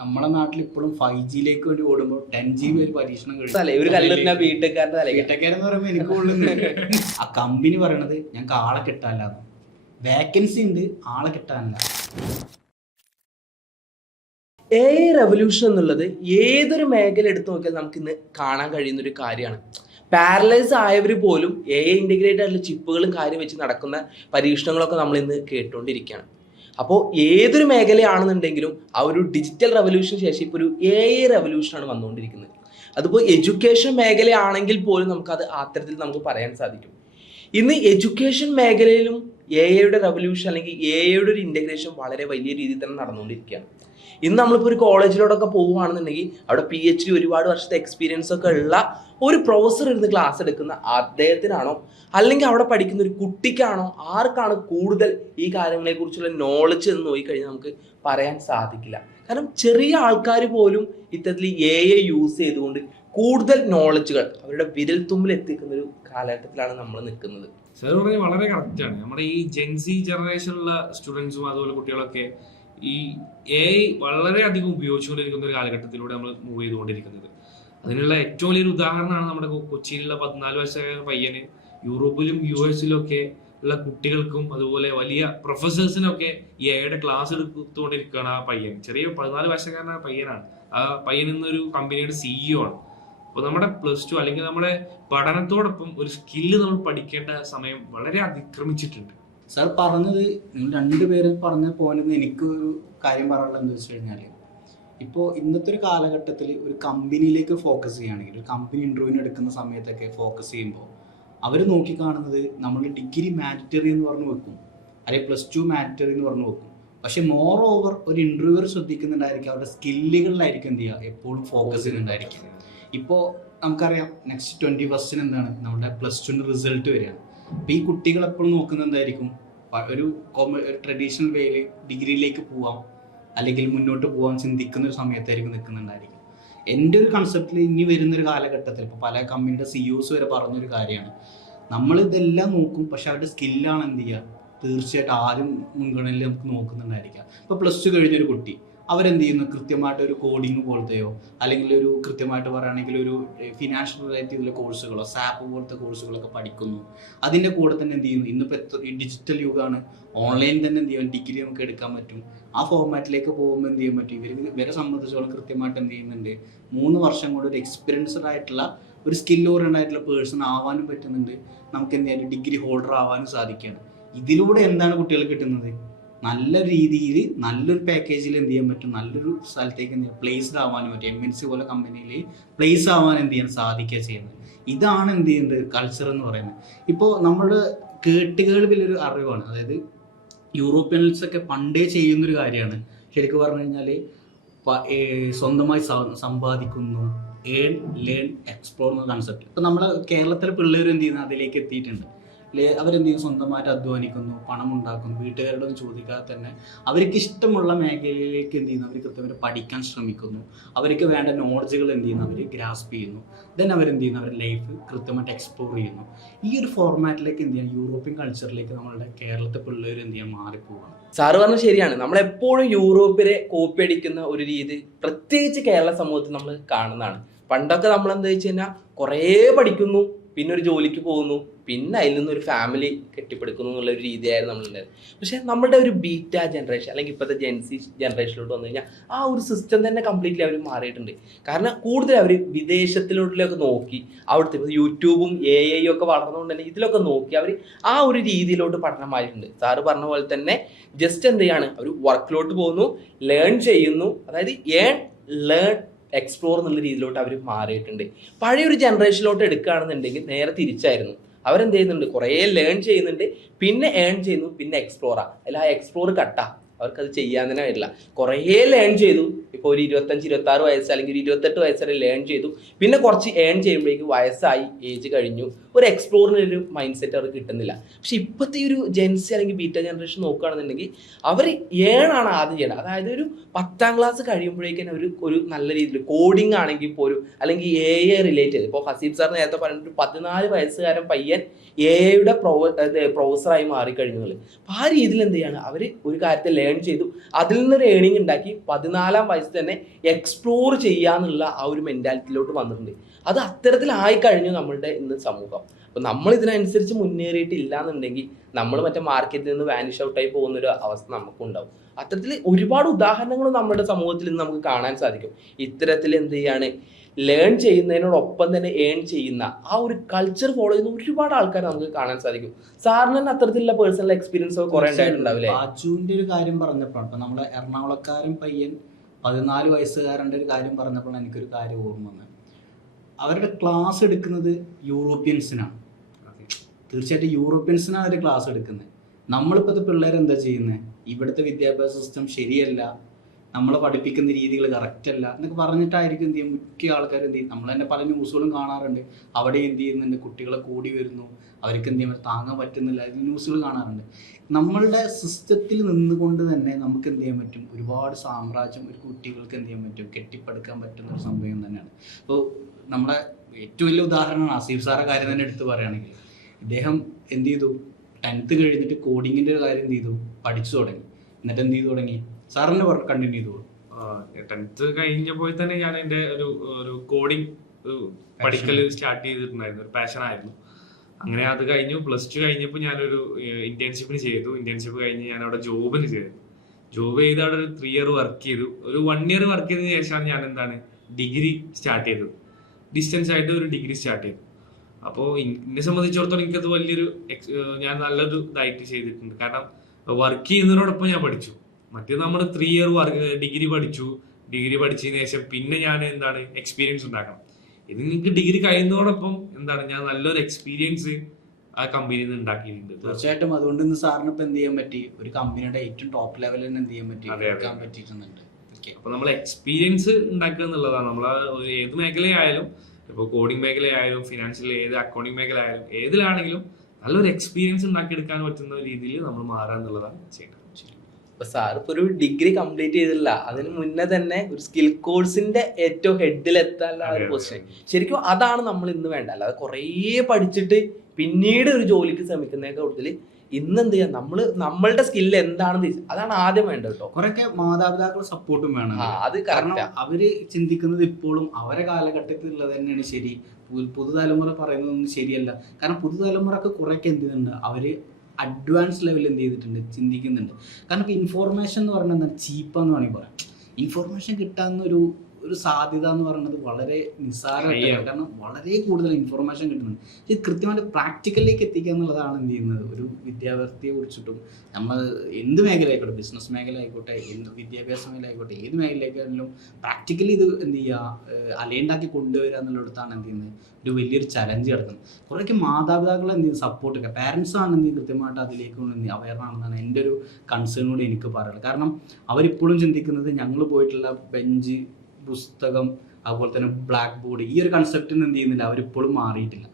നമ്മളെ നാട്ടിൽ ഇപ്പോഴും 5G വേണ്ടി ഓടുമ്പോൾ 10GB ഒരു പരീക്ഷണം വീട്ടുകാരെന്ന് പറയുമ്പോൾ എനിക്ക് കൊള്ളുന്നുണ്ട്. ആ കമ്പനി പറയണത് ഞങ്ങൾക്ക് ആളെ കിട്ടാനില്ല, വേക്കൻസി ഉണ്ട്, ആളെ കിട്ടാനില്ല. AI റെവല്യൂഷൻ എന്നുള്ളത് ഏതൊരു മേഖല എടുത്തു നോക്കിയാൽ നമുക്ക് ഇന്ന് കാണാൻ കഴിയുന്ന ഒരു കാര്യമാണ്. പാരലൈസ് ആയവർ പോലും AI ഇൻ്റഗ്രേറ്റ് ആയിട്ടുള്ള ചിപ്പുകളും കാര്യം വെച്ച് നടക്കുന്ന പരീക്ഷണങ്ങളൊക്കെ നമ്മൾ ഇന്ന് കേട്ടുകൊണ്ടിരിക്കുകയാണ്. അപ്പോൾ ഏതൊരു മേഖലയാണെന്നുണ്ടെങ്കിലും ആ ഒരു ഡിജിറ്റൽ റെവല്യൂഷന് ശേഷം ഇപ്പോൾ ഒരു AI റെവല്യൂഷനാണ് വന്നുകൊണ്ടിരിക്കുന്നത്. അതിപ്പോൾ എഡ്യൂക്കേഷൻ മേഖലയാണെങ്കിൽ പോലും നമുക്കത് അത്തരത്തിൽ നമുക്ക് പറയാൻ സാധിക്കും. ഇന്ന് എഡ്യൂക്കേഷൻ മേഖലയിലും AI റെവല്യൂഷൻ അല്ലെങ്കിൽ AI ഒരു ഇൻ്റഗ്രേഷൻ വളരെ വലിയ രീതിയിൽ തന്നെ നടന്നുകൊണ്ടിരിക്കുകയാണ്. ഇന്ന് നമ്മളിപ്പോൾ ഒരു കോളേജിലോടൊക്കെ പോവുകയാണെന്നുണ്ടെങ്കിൽ അവിടെ PhD ഒരുപാട് വർഷത്തെ എക്സ്പീരിയൻസ് ഒക്കെ ഉള്ള ഒരു പ്രൊഫസർ ഇരുന്ന് ക്ലാസ് എടുക്കുന്ന അദ്ദേഹത്തിനാണോ അല്ലെങ്കിൽ അവിടെ പഠിക്കുന്ന ഒരു കുട്ടിക്കാണോ ആർക്കാണ് കൂടുതൽ ഈ കാര്യങ്ങളെ കുറിച്ചുള്ള നോളജ് എന്ന് നോക്കിക്കഴിഞ്ഞാൽ നമുക്ക് പറയാൻ സാധിക്കില്ല. കാരണം ചെറിയ ആൾക്കാർ പോലും ഇത്തരത്തിൽ AI യൂസ് ചെയ്തുകൊണ്ട് കൂടുതൽ നോളജുകൾ അവരുടെ വിരൽത്തുമ്പിൽ എത്തിക്കുന്ന ഒരു കാലഘട്ടത്തിലാണ് നമ്മൾ നിൽക്കുന്നത്. സാർ പറഞ്ഞത് വളരെ കറക്റ്റാണ്. നമ്മുടെ ഈ ജെൻസി ജനറേഷനിലുള്ള സ്റ്റുഡൻസും അതുപോലെ കുട്ടികളൊക്കെ ഈ AI വളരെയധികം ഉപയോഗിച്ചുകൊണ്ടിരിക്കുന്ന ഒരു കാലഘട്ടത്തിലൂടെ നമ്മൾ മൂവ് ചെയ്തുകൊണ്ടിരിക്കുന്നത്. അതിനുള്ള ഏറ്റവും വലിയൊരു ഉദാഹരണമാണ് നമ്മുടെ കൊച്ചിയിലുള്ള 14 വയസ്സായ പയ്യന് യൂറോപ്പിലും US-ലും ഒക്കെ ഉള്ള കുട്ടികൾക്കും അതുപോലെ വലിയ പ്രൊഫസേഴ്സിനൊക്കെ ഈ AI ക്ലാസ് എടുത്തുകൊണ്ടിരിക്കുകയാണ്. ആ പയ്യൻ ചെറിയ 14 വയസ്സുകാരനായ പയ്യനാണ്. ആ പയ്യൻ ഇന്നൊരു കമ്പനിയുടെ CEO ആണ്. അപ്പോൾ നമ്മുടെ +2 അല്ലെങ്കിൽ നമ്മുടെ പഠനത്തോടൊപ്പം ഒരു സ്കില്ല് നമ്മൾ പഠിക്കേണ്ട സമയം വളരെ അതിക്രമിച്ചിട്ടുണ്ട്. സാർ പറഞ്ഞത് നിങ്ങൾ രണ്ടുപേരും പറഞ്ഞ പോലെ എനിക്കൊരു കാര്യം പറയാനുള്ളത് എന്താ വെച്ച് കഴിഞ്ഞാൽ, ഇപ്പോൾ ഇന്നത്തെ ഒരു കാലഘട്ടത്തിൽ ഒരു കമ്പനിയിലേക്ക് ഫോക്കസ് ചെയ്യുകയാണെങ്കിൽ, ഒരു കമ്പനി ഇൻ്റർവ്യൂവിന് എടുക്കുന്ന സമയത്തൊക്കെ ഫോക്കസ് ചെയ്യുമ്പോൾ അവർ നോക്കിക്കാണുന്നത് നമ്മൾ ഡിഗ്രി മാൻഡറ്ററി എന്ന് പറഞ്ഞു വെക്കും, അല്ലെങ്കിൽ +2 മാൻഡറ്ററി എന്ന് പറഞ്ഞു വെക്കും. പക്ഷെ മോർ ഓവർ ഒരു ഇൻ്റർവ്യൂവർ ശ്രദ്ധിക്കുന്നുണ്ടായിരിക്കും, അവരുടെ സ്കില്ലുകളിലായിരിക്കും എന്ത് ചെയ്യുക എപ്പോഴും ഫോക്കസ് ചെയ്യുന്നുണ്ടായിരിക്കും. ഇപ്പോൾ നമുക്കറിയാം നെക്സ്റ്റ് 21 എന്താണ് നമ്മുടെ +2 റിസൾട്ട് വരികയാണ്. അപ്പോൾ ഈ കുട്ടികൾ എപ്പോഴും നോക്കുന്നത് എന്തായിരിക്കും, ഒരു ട്രഡീഷണൽ വേയിൽ ഡിഗ്രിയിലേക്ക് പോവാം അല്ലെങ്കിൽ മുന്നോട്ട് പോകാൻ ചിന്തിക്കുന്ന ഒരു സമയത്തായിരിക്കും നിൽക്കുന്നുണ്ടായിരിക്കും. എൻ്റെ ഒരു കൺസെപ്റ്റിൽ ഇനി വരുന്നൊരു കാലഘട്ടത്തിൽ ഇപ്പോൾ പല കമ്പനിയുടെ CEOs വരെ പറഞ്ഞൊരു കാര്യമാണ്, നമ്മളിതെല്ലാം നോക്കും പക്ഷെ അവരുടെ സ്കില്ലാണ് എന്ത് ചെയ്യുക തീർച്ചയായിട്ടും ആദ്യം മുൻഗണനയിൽ നമുക്ക് നോക്കുന്നുണ്ടായിരിക്കാം. ഇപ്പോൾ +2 കഴിഞ്ഞൊരു കുട്ടി അവരെന്ത് ചെയ്യുന്നു, കൃത്യമായിട്ട് ഒരു കോഡിങ് പോലത്തെയോ അല്ലെങ്കിൽ ഒരു കൃത്യമായിട്ട് പറയുകയാണെങ്കിൽ ഒരു ഫിനാൻഷ്യൽ റിലേറ്റീവുള്ള കോഴ്സുകളോ SAP പോലത്തെ കോഴ്സുകളൊക്കെ പഠിക്കുന്നു. അതിൻ്റെ കൂടെ തന്നെ എന്ത് ചെയ്യുന്നു, ഇന്നിപ്പോൾ ഈ ഡിജിറ്റൽ യുഗമാണ്, ഓൺലൈൻ തന്നെ എന്ത് ചെയ്യാൻ ഡിഗ്രി നമുക്ക് എടുക്കാൻ പറ്റും. ആ ഫോർമാറ്റിലേക്ക് പോകുമ്പോൾ എന്ത് ചെയ്യാൻ പറ്റും, ഇവരെ സംബന്ധിച്ചോളം കൃത്യമായിട്ട് എന്ത് ചെയ്യുന്നുണ്ട്, 3 വർഷം കൊണ്ട് ഒരു എക്സ്പീരിയൻസ്ഡ് ആയിട്ടുള്ള ഒരു സ്കിൽ ഓറിയൻറ്റഡ് ആയിട്ടുള്ള പേഴ്സൺ ആവാനും പറ്റുന്നുണ്ട്. നമുക്ക് എന്ത് ചെയ്യാൻ ഡിഗ്രി ഹോൾഡർ ആവാനും സാധിക്കുകയാണ്. ഇതിലൂടെ എന്താണ് കുട്ടികൾ കിട്ടുന്നത്, നല്ല രീതിയിൽ നല്ലൊരു പാക്കേജിൽ എന്ത് ചെയ്യാൻ പറ്റും, നല്ലൊരു സ്ഥലത്തേക്ക് എന്ത് ചെയ്യാൻ പ്ലേസ്ഡ് ആവാനും പറ്റും. MNC പോലെ കമ്പനിയിൽ പ്ലേസ് ആവാൻ എന്ത് ചെയ്യാൻ സാധിക്കുക ചെയ്യുന്നത്. ഇതാണ് എന്ത് ചെയ്യുന്നത് കൾച്ചർ എന്ന് പറയുന്നത്. ഇപ്പോൾ നമ്മുടെ കേട്ടുകേൾവിലൊരു അറിവാണ്, അതായത് യൂറോപ്യൻസൊക്കെ പണ്ടേ ചെയ്യുന്നൊരു കാര്യമാണ്. ശരിക്കും പറഞ്ഞു കഴിഞ്ഞാൽ സ്വന്തമായി സമ്പാദിക്കുന്നു, ഏൺ ലേൺ എക്സ്പ്ലോർ എന്ന കൺസെപ്റ്റ്. ഇപ്പോൾ നമ്മുടെ കേരളത്തിലെ പിള്ളേർ എന്ത് ചെയ്യുന്നത് അതിലേക്ക് എത്തിയിട്ടുണ്ട്. അവരെന്ത് ചെയ്യും, സ്വന്തമായിട്ട് അധ്വാനിക്കുന്നു, പണം ഉണ്ടാക്കുന്നു, വീട്ടുകാരോടൊന്നും ചോദിക്കാതെ തന്നെ അവർക്ക് ഇഷ്ടമുള്ള മേഖലയിലേക്ക് എന്ത് ചെയ്യുന്നു, അവർ കൃത്യമായിട്ട് പഠിക്കാൻ ശ്രമിക്കുന്നു, അവർക്ക് വേണ്ട നോളജുകൾ എന്ത് ചെയ്യുന്നു അവർ ഗ്രാസ്പ് ചെയ്യുന്നു. ദെൻ അവരെന്ത് ചെയ്യുന്നു, അവരുടെ ലൈഫ് കൃത്യമായിട്ട് എക്സ്പ്ലോർ ചെയ്യുന്നു. ഈ ഒരു ഫോർമാറ്റിലേക്ക് എന്ത് ചെയ്യാൻ യൂറോപ്യൻ കൾച്ചറിലേക്ക് നമ്മളുടെ കേരളത്തെ പിള്ളേർ എന്ത് ചെയ്യാൻ മാറിപ്പോവാണ്. സാറ് പറഞ്ഞത് ശരിയാണ്. നമ്മളെപ്പോഴും യൂറോപ്പിനെ കോപ്പി അടിക്കുന്ന ഒരു രീതി പ്രത്യേകിച്ച് കേരള സമൂഹത്തിൽ നമ്മൾ കാണുന്നതാണ്. പണ്ടൊക്കെ നമ്മൾ എന്താ വെച്ച് കഴിഞ്ഞാൽ കുറേ പഠിക്കുന്നു, പിന്നെ ഒരു ജോലിക്ക് പോകുന്നു, പിന്നെ അതിൽ നിന്നൊരു ഫാമിലി കെട്ടിപ്പടുക്കുന്നു എന്നുള്ള ഒരു രീതിയായിരുന്നു നമ്മളുണ്ടായത്. പക്ഷേ നമ്മുടെ ഒരു ബീറ്റ ജനറേഷൻ അല്ലെങ്കിൽ ഇപ്പോഴത്തെ ജെൻസി ജനറേഷനിലോട്ട് വന്നു കഴിഞ്ഞാൽ ആ ഒരു സിസ്റ്റം തന്നെ കംപ്ലീറ്റ്ലി അവർ മാറിയിട്ടുണ്ട്. കാരണം കൂടുതൽ അവർ വിദേശത്തിലോട്ടിലൊക്കെ നോക്കി, അവിടുത്തെ ഇപ്പോൾ യൂട്യൂബും AI ഒക്കെ വളർന്നുകൊണ്ട് തന്നെ ഇതിലൊക്കെ നോക്കി അവർ ആ ഒരു രീതിയിലോട്ട് പഠനം മാറിയിട്ടുണ്ട്. സാറ് പറഞ്ഞ പോലെ തന്നെ ജസ്റ്റ് എന്ത് ചെയ്യാണ്, അവർ വർക്കിലോട്ട് പോകുന്നു, ലേൺ ചെയ്യുന്നു, അതായത് ലേൺ എക്സ്പ്ലോർ എന്നുള്ള രീതിയിലോട്ട് അവർ മാറിയിട്ടുണ്ട്. പഴയൊരു ജനറേഷനിലോട്ട് എടുക്കുകയാണെന്നുണ്ടെങ്കിൽ നേരെ തിരിച്ചായിരുന്നു. അവരെന്ത് ചെയ്യുന്നുണ്ട്, കുറേ ലേൺ ചെയ്യുന്നുണ്ട്, പിന്നെ ഏൺ ചെയ്യുന്നു, പിന്നെ എക്സ്പ്ലോറാ. അല്ല ആ എക്സ്പ്ലോർ കട്ടാ, അവർക്കത് ചെയ്യാൻ തന്നെ വരില്ല. കുറേ ലേൺ ചെയ്തു, ഇപ്പോൾ ഒരു 25-26 വയസ്സ് അല്ലെങ്കിൽ 28 വയസ്സ് വരെ ലേൺ ചെയ്തു, പിന്നെ കുറച്ച് ഏൺ ചെയ്യുമ്പോഴേക്കും വയസ്സായി, ഏജ് കഴിഞ്ഞു, ഒരു എക്സ്പ്ലോറിനൊരു മൈൻഡ് സെറ്റ് അവർക്ക് കിട്ടുന്നില്ല. പക്ഷെ ഇപ്പോഴത്തെ ഒരു ജെൻസി അല്ലെങ്കിൽ ബീറ്റ ജനറേഷൻ നോക്കുകയാണെന്നുണ്ടെങ്കിൽ അവർ ഏണാണ് ആദ്യം ചെയ്യണം. അതായത് ഒരു 10ാം ക്ലാസ് കഴിയുമ്പോഴേക്കും ഒരു നല്ല രീതിയിൽ കോഡിങ് ആണെങ്കിൽ പോലും അല്ലെങ്കിൽ AI റിലേറ്റഡ്, ഇപ്പോൾ ഹസീബ് സാർ നേരത്തെ പറഞ്ഞിട്ട് 14 വയസ്സുകാരൻ പയ്യൻ AI പ്രൊഫസറായി മാറിക്കഴിഞ്ഞു. അപ്പോൾ ആ രീതിയിൽ എന്ത് ചെയ്യാണ്, അവർ ഒരു കാര്യത്തെ ലേൺ ലേൺ ചെയ്തു, അതിൽ നിന്നൊരു ഏണിംഗ് ഉണ്ടാക്കി 14-ാം വയസ്സിൽ തന്നെ എക്സ്പ്ലോർ ചെയ്യാന്നുള്ള ആ ഒരു മെന്റാലിറ്റിയിലോട്ട് വന്നിട്ടുണ്ട്. അത് അത്തരത്തിലായി കഴിഞ്ഞു നമ്മളുടെ ഇന്ന് സമൂഹം. അപ്പൊ നമ്മൾ ഇതിനനുസരിച്ച് മുന്നേറിയിട്ടില്ല എന്നുണ്ടെങ്കിൽ നമ്മൾ മറ്റേ മാർക്കറ്റിൽ നിന്ന് വാനിഷ് ഔട്ടായി പോകുന്ന ഒരു അവസ്ഥ നമുക്കുണ്ടാവും. അത്തരത്തിൽ ഒരുപാട് ഉദാഹരണങ്ങൾ നമ്മുടെ സമൂഹത്തിൽ നിന്ന് നമുക്ക് കാണാൻ സാധിക്കും. ഇത്തരത്തിൽ എന്ത് ചെയ്യാണ്, ലേൺ ചെയ്യുന്നതിനോടൊപ്പം തന്നെ ഏൺ ചെയ്യുന്ന ആ ഒരു കൾച്ചർ ഫോളോ ചെയ്യുന്ന ഒരുപാട് ആൾക്കാർ നമുക്ക് കാണാൻ സാധിക്കും. സാറിന് തന്നെ അത്തരത്തിലുള്ള പേഴ്സണൽ എക്സ്പീരിയൻസ് കുറെ ഉണ്ടായിട്ടുണ്ടാവില്ലേ? ബാജുവിന്റെ ഒരു കാര്യം പറഞ്ഞപ്പോൾ ഇപ്പൊ നമ്മളെ എറണാകുളക്കാരൻ പയ്യൻ 14 വയസ്സുകാരൻ്റെ ഒരു കാര്യം പറഞ്ഞപ്പോൾ എനിക്കൊരു കാര്യം ഓർമ്മ വന്നത്. അവരുടെ ക്ലാസ് എടുക്കുന്നത് യൂറോപ്യൻസിനാണ്. തീർച്ചയായിട്ടും യൂറോപ്യൻസിനാണ് അവർ ക്ലാസ് എടുക്കുന്നത്. നമ്മളിപ്പോഴത്തെ പിള്ളേർ എന്താ ചെയ്യുന്നത്? ഇവിടുത്തെ വിദ്യാഭ്യാസ സിസ്റ്റം ശരിയല്ല, നമ്മളെ പഠിപ്പിക്കുന്ന രീതികൾ കറക്റ്റ് അല്ല എന്നൊക്കെ പറഞ്ഞിട്ടായിരിക്കും എന്ത് ചെയ്യും മിക്ക ആൾക്കാരും എന്ത് ചെയ്യും. നമ്മൾ തന്നെ പല ന്യൂസുകളും കാണാറുണ്ട്. അവിടെ എന്ത് ചെയ്യുന്നുണ്ട്, കുട്ടികളെ കൂടി വരുന്നു, അവർക്ക് എന്ത് ചെയ്യാൻ താങ്ങാൻ പറ്റുന്നില്ല, ന്യൂസുകൾ കാണാറുണ്ട്. നമ്മളുടെ സിസ്റ്റത്തിൽ നിന്നുകൊണ്ട് തന്നെ നമുക്ക് എന്ത് ചെയ്യാൻ പറ്റും, ഒരുപാട് സാമ്രാജ്യം ഒരു കുട്ടികൾക്ക് എന്ത് ചെയ്യാൻ പറ്റും, കെട്ടിപ്പടുക്കാൻ പറ്റുന്ന ഒരു സംഭവം തന്നെയാണ്. ഇപ്പോൾ നമ്മളെ ഏറ്റവും വലിയ ഉദാഹരണമാണ് ആസിഫ് സാറെ കാര്യം തന്നെ എടുത്ത് പറയുകയാണെങ്കിൽ, ഇദ്ദേഹം എന്ത് ചെയ്തു, 10th കഴിഞ്ഞിട്ട് കോഡിങ്ങിൻ്റെ ഒരു കാര്യം എന്ത് ചെയ്തു, പഠിച്ചു തുടങ്ങി. എന്നിട്ട് എന്ത് ചെയ്തു തുടങ്ങി, സാറിന് കണ്ടിന്യൂ ചെയ്തു. 10th കഴിഞ്ഞപ്പോൾ തന്നെ ഞാൻ എൻ്റെ ഒരു കോഡിങ് പഠിക്കൽ സ്റ്റാർട്ട് ചെയ്തിട്ടുണ്ടായിരുന്നു. ഒരു പാഷനായിരുന്നു. അങ്ങനെ അത് കഴിഞ്ഞു. +2 കഴിഞ്ഞപ്പോൾ ഞാനൊരു ഇന്റേൺഷിപ്പിന് ചെയ്തു. ഇന്റേൺഷിപ്പ് കഴിഞ്ഞ് ഞാൻ അവിടെ ജോബിന് ചെയ്തു. ജോബ് ചെയ്ത് അവിടെ ഒരു 3 year വർക്ക് ചെയ്തു. ഒരു 1 year വർക്ക് ചെയ്തതിന് ശേഷമാണ് ഞാൻ ഡിഗ്രി സ്റ്റാർട്ട് ചെയ്തത്. ഡിസ്റ്റൻസ് ആയിട്ട് ഒരു ഡിഗ്രി സ്റ്റാർട്ട് ചെയ്തു. അപ്പോൾ എന്നെ സംബന്ധിച്ചിടത്തോളം എനിക്കത് വലിയൊരു ഞാൻ നല്ലൊരു ഇതായിട്ട് ചെയ്തിട്ടുണ്ട്. കാരണം വർക്ക് ചെയ്യുന്നതിനോടൊപ്പം ഞാൻ പഠിച്ചു. മറ്റേ നമ്മൾ 3 year ഡിഗ്രി പഠിച്ചു. ഡിഗ്രി പഠിച്ചതിന് ശേഷം പിന്നെ ഞാൻ എക്സ്പീരിയൻസ് ഉണ്ടാക്കണം. ഇത് നിങ്ങൾക്ക് ഡിഗ്രി കഴിയുന്നതോടൊപ്പം ഞാൻ നല്ലൊരു എക്സ്പീരിയൻസ് ആ കമ്പനിയിൽ നിന്ന് ഉണ്ടാക്കിയിട്ടുണ്ട്. തീർച്ചയായിട്ടും. അതുകൊണ്ട് ഇന്ന് സാറിന് ഇപ്പൊ എന്ത് ചെയ്യാൻ പറ്റി, ഒരു കമ്പനിയുടെ ഏറ്റവും ടോപ്പ് ലെവലിൽ തന്നെ എന്ത് ചെയ്യാൻ പറ്റി, എടുക്കാൻ പറ്റിയിട്ടുണ്ട്. അപ്പൊ നമ്മൾ എക്സ്പീരിയൻസ് ഉണ്ടാക്കുക എന്നുള്ളതാണ്. നമ്മൾ ഏത് മേഖലയായാലും, ഇപ്പോൾ കോഡിംഗ് മേഖലയായാലും, ഫിനാൻഷ്യൽ ഏത് അക്കൗണ്ടിങ് മേഖല ആയാലും, ഏതിലാണെങ്കിലും നല്ലൊരു എക്സ്പീരിയൻസ് ഉണ്ടാക്കിയെടുക്കാൻ പറ്റുന്ന രീതിയിൽ നമ്മൾ മാറുക എന്നുള്ളതാണ് ചെയ്യേണ്ടത്. ഇപ്പൊ സാർ ഇപ്പൊ ഒരു ഡിഗ്രി കംപ്ലീറ്റ് ചെയ്തില്ല, അതിന് മുന്നേ തന്നെ ഒരു സ്കിൽ കോഴ്സിന്റെ ഏറ്റവും ഹെഡിലെത്താനുള്ള ഒരു പൊസിഷൻ. ശരിക്കും അതാണ് നമ്മൾ ഇന്ന് വേണ്ട. അല്ലാതെ കുറേ പഠിച്ചിട്ട് പിന്നീട് ഒരു ജോലിക്ക് ശ്രമിക്കുന്നതിന്റെ കൂടുതൽ ഇന്ന് എന്ത് ചെയ്യാം, നമ്മളുടെ സ്കില്ല് എന്താണെന്ന് അതാണ് ആദ്യം വേണ്ടത് കേട്ടോ. കുറെയൊക്കെ മാതാപിതാക്കളുടെ സപ്പോർട്ടും വേണം. അത് കാരണം അവര് ചിന്തിക്കുന്നത് ഇപ്പോഴും അവരെ കാലഘട്ടത്തിൽ ഉള്ളത് തന്നെയാണ് ശരി. പുതുതലമുറ പറയുന്നതൊന്നും ശരിയല്ല. കാരണം പുതുതലമുറക്ക് കുറെയൊക്കെ എന്ത് ചെയ്യുന്നുണ്ട്, അവര് അഡ്വാൻസ് ലെവലിൽ എന്ത് ചെയ്തിട്ടുണ്ട്, ചിന്തിക്കുന്നുണ്ട്. കാരണം ഇപ്പോൾ ഇൻഫോർമേഷൻ എന്ന് പറഞ്ഞാൽ എന്താണ്, ചീപ്പാന്ന് വേണമെങ്കിൽ പറയാം. ഇൻഫോർമേഷൻ കിട്ടാവുന്ന ഒരു സാധ്യത എന്ന് പറയുന്നത് വളരെ നിസ്സാരമായിട്ടാണ്. കാരണം വളരെ കൂടുതൽ ഇൻഫോർമേഷൻ കിട്ടുന്നുണ്ട്. ഇത് കൃത്യമായിട്ട് പ്രാക്ടിക്കലിലേക്ക് എത്തിക്കുക എന്നുള്ളതാണ് എന്ത് ചെയ്യുന്നത്. ഒരു വിദ്യാർത്ഥിയെ കുറിച്ചിട്ടും നമ്മൾ എന്ത് മേഖല ആയിക്കോട്ടെ, ബിസിനസ് മേഖല ആയിക്കോട്ടെ, എന്ത് വിദ്യാഭ്യാസ മേഖല ആയിക്കോട്ടെ, ഏത് മേഖലയിലേക്കാണെങ്കിലും പ്രാക്ടിക്കലി ഇത് എന്ത് ചെയ്യുക, അലൈൻഡാക്കി കൊണ്ടുവരിക എന്നുള്ളിടത്താണ് എന്ത് ചെയ്യുന്നത് ഒരു വലിയൊരു ചലഞ്ച് കിടക്കുന്നത്. കുറേയൊക്കെ മാതാപിതാക്കളെ എന്ത് ചെയ്യുന്നത് സപ്പോർട്ട് ചെയ്യുക, പാരൻസ് ആണ് എന്ത് കൃത്യമായിട്ട് അതിലേക്ക് കൊണ്ട് അവയറാണെന്നാണ് എൻ്റെ ഒരു കൺസേൺ കൂടി എനിക്ക് പറയുന്നത്. കാരണം അവരിപ്പോഴും ചിന്തിക്കുന്നത് ഞങ്ങൾ പോയിട്ടുള്ള ബെഞ്ച്, പുസ്തകം, അതുപോലെ തന്നെ ബ്ലാക്ക് ബോർഡ്, ഈ ഒരു കൺസെപ്റ്റിൽ നിന്ന് എന്ത് ചെയ്യുന്നില്ല, അവരിപ്പോഴും മാറിയിട്ടില്ല.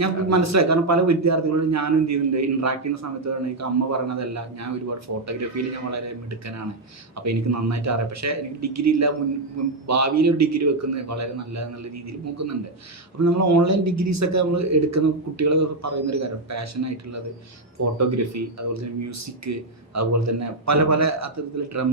ഞാൻ മനസ്സിലായി. കാരണം പല വിദ്യാർത്ഥികളോടും ഞാൻ എന്ത് ചെയ്യുന്നുണ്ട്, ഇൻട്രാക്ട് ചെയ്യുന്ന സമയത്താണ് എനിക്ക് അമ്മ പറഞ്ഞതല്ല, ഞാൻ ഒരുപാട് ഫോട്ടോഗ്രാഫിയിൽ ഞാൻ വളരെ മിടുക്കനാണ്, അപ്പോൾ എനിക്ക് നന്നായിട്ട് അറിയാം, പക്ഷേ എനിക്ക് ഡിഗ്രി ഇല്ല, ഭാവിയിൽ ഒരു ഡിഗ്രി വെക്കുന്നത് വളരെ നല്ല രീതിയിൽ നോക്കുന്നുണ്ട്. അപ്പോൾ നമ്മൾ ഓൺലൈൻ ഡിഗ്രീസൊക്കെ നമ്മൾ എടുക്കുന്ന കുട്ടികളൊക്കെ പറയുന്നൊരു കാര്യം, പാഷനായിട്ടുള്ളത് ഫോട്ടോഗ്രാഫി, അതുപോലെ തന്നെ മ്യൂസിക്, അതുപോലെ തന്നെ പല അത്തരത്തിൽ ഡ്രം,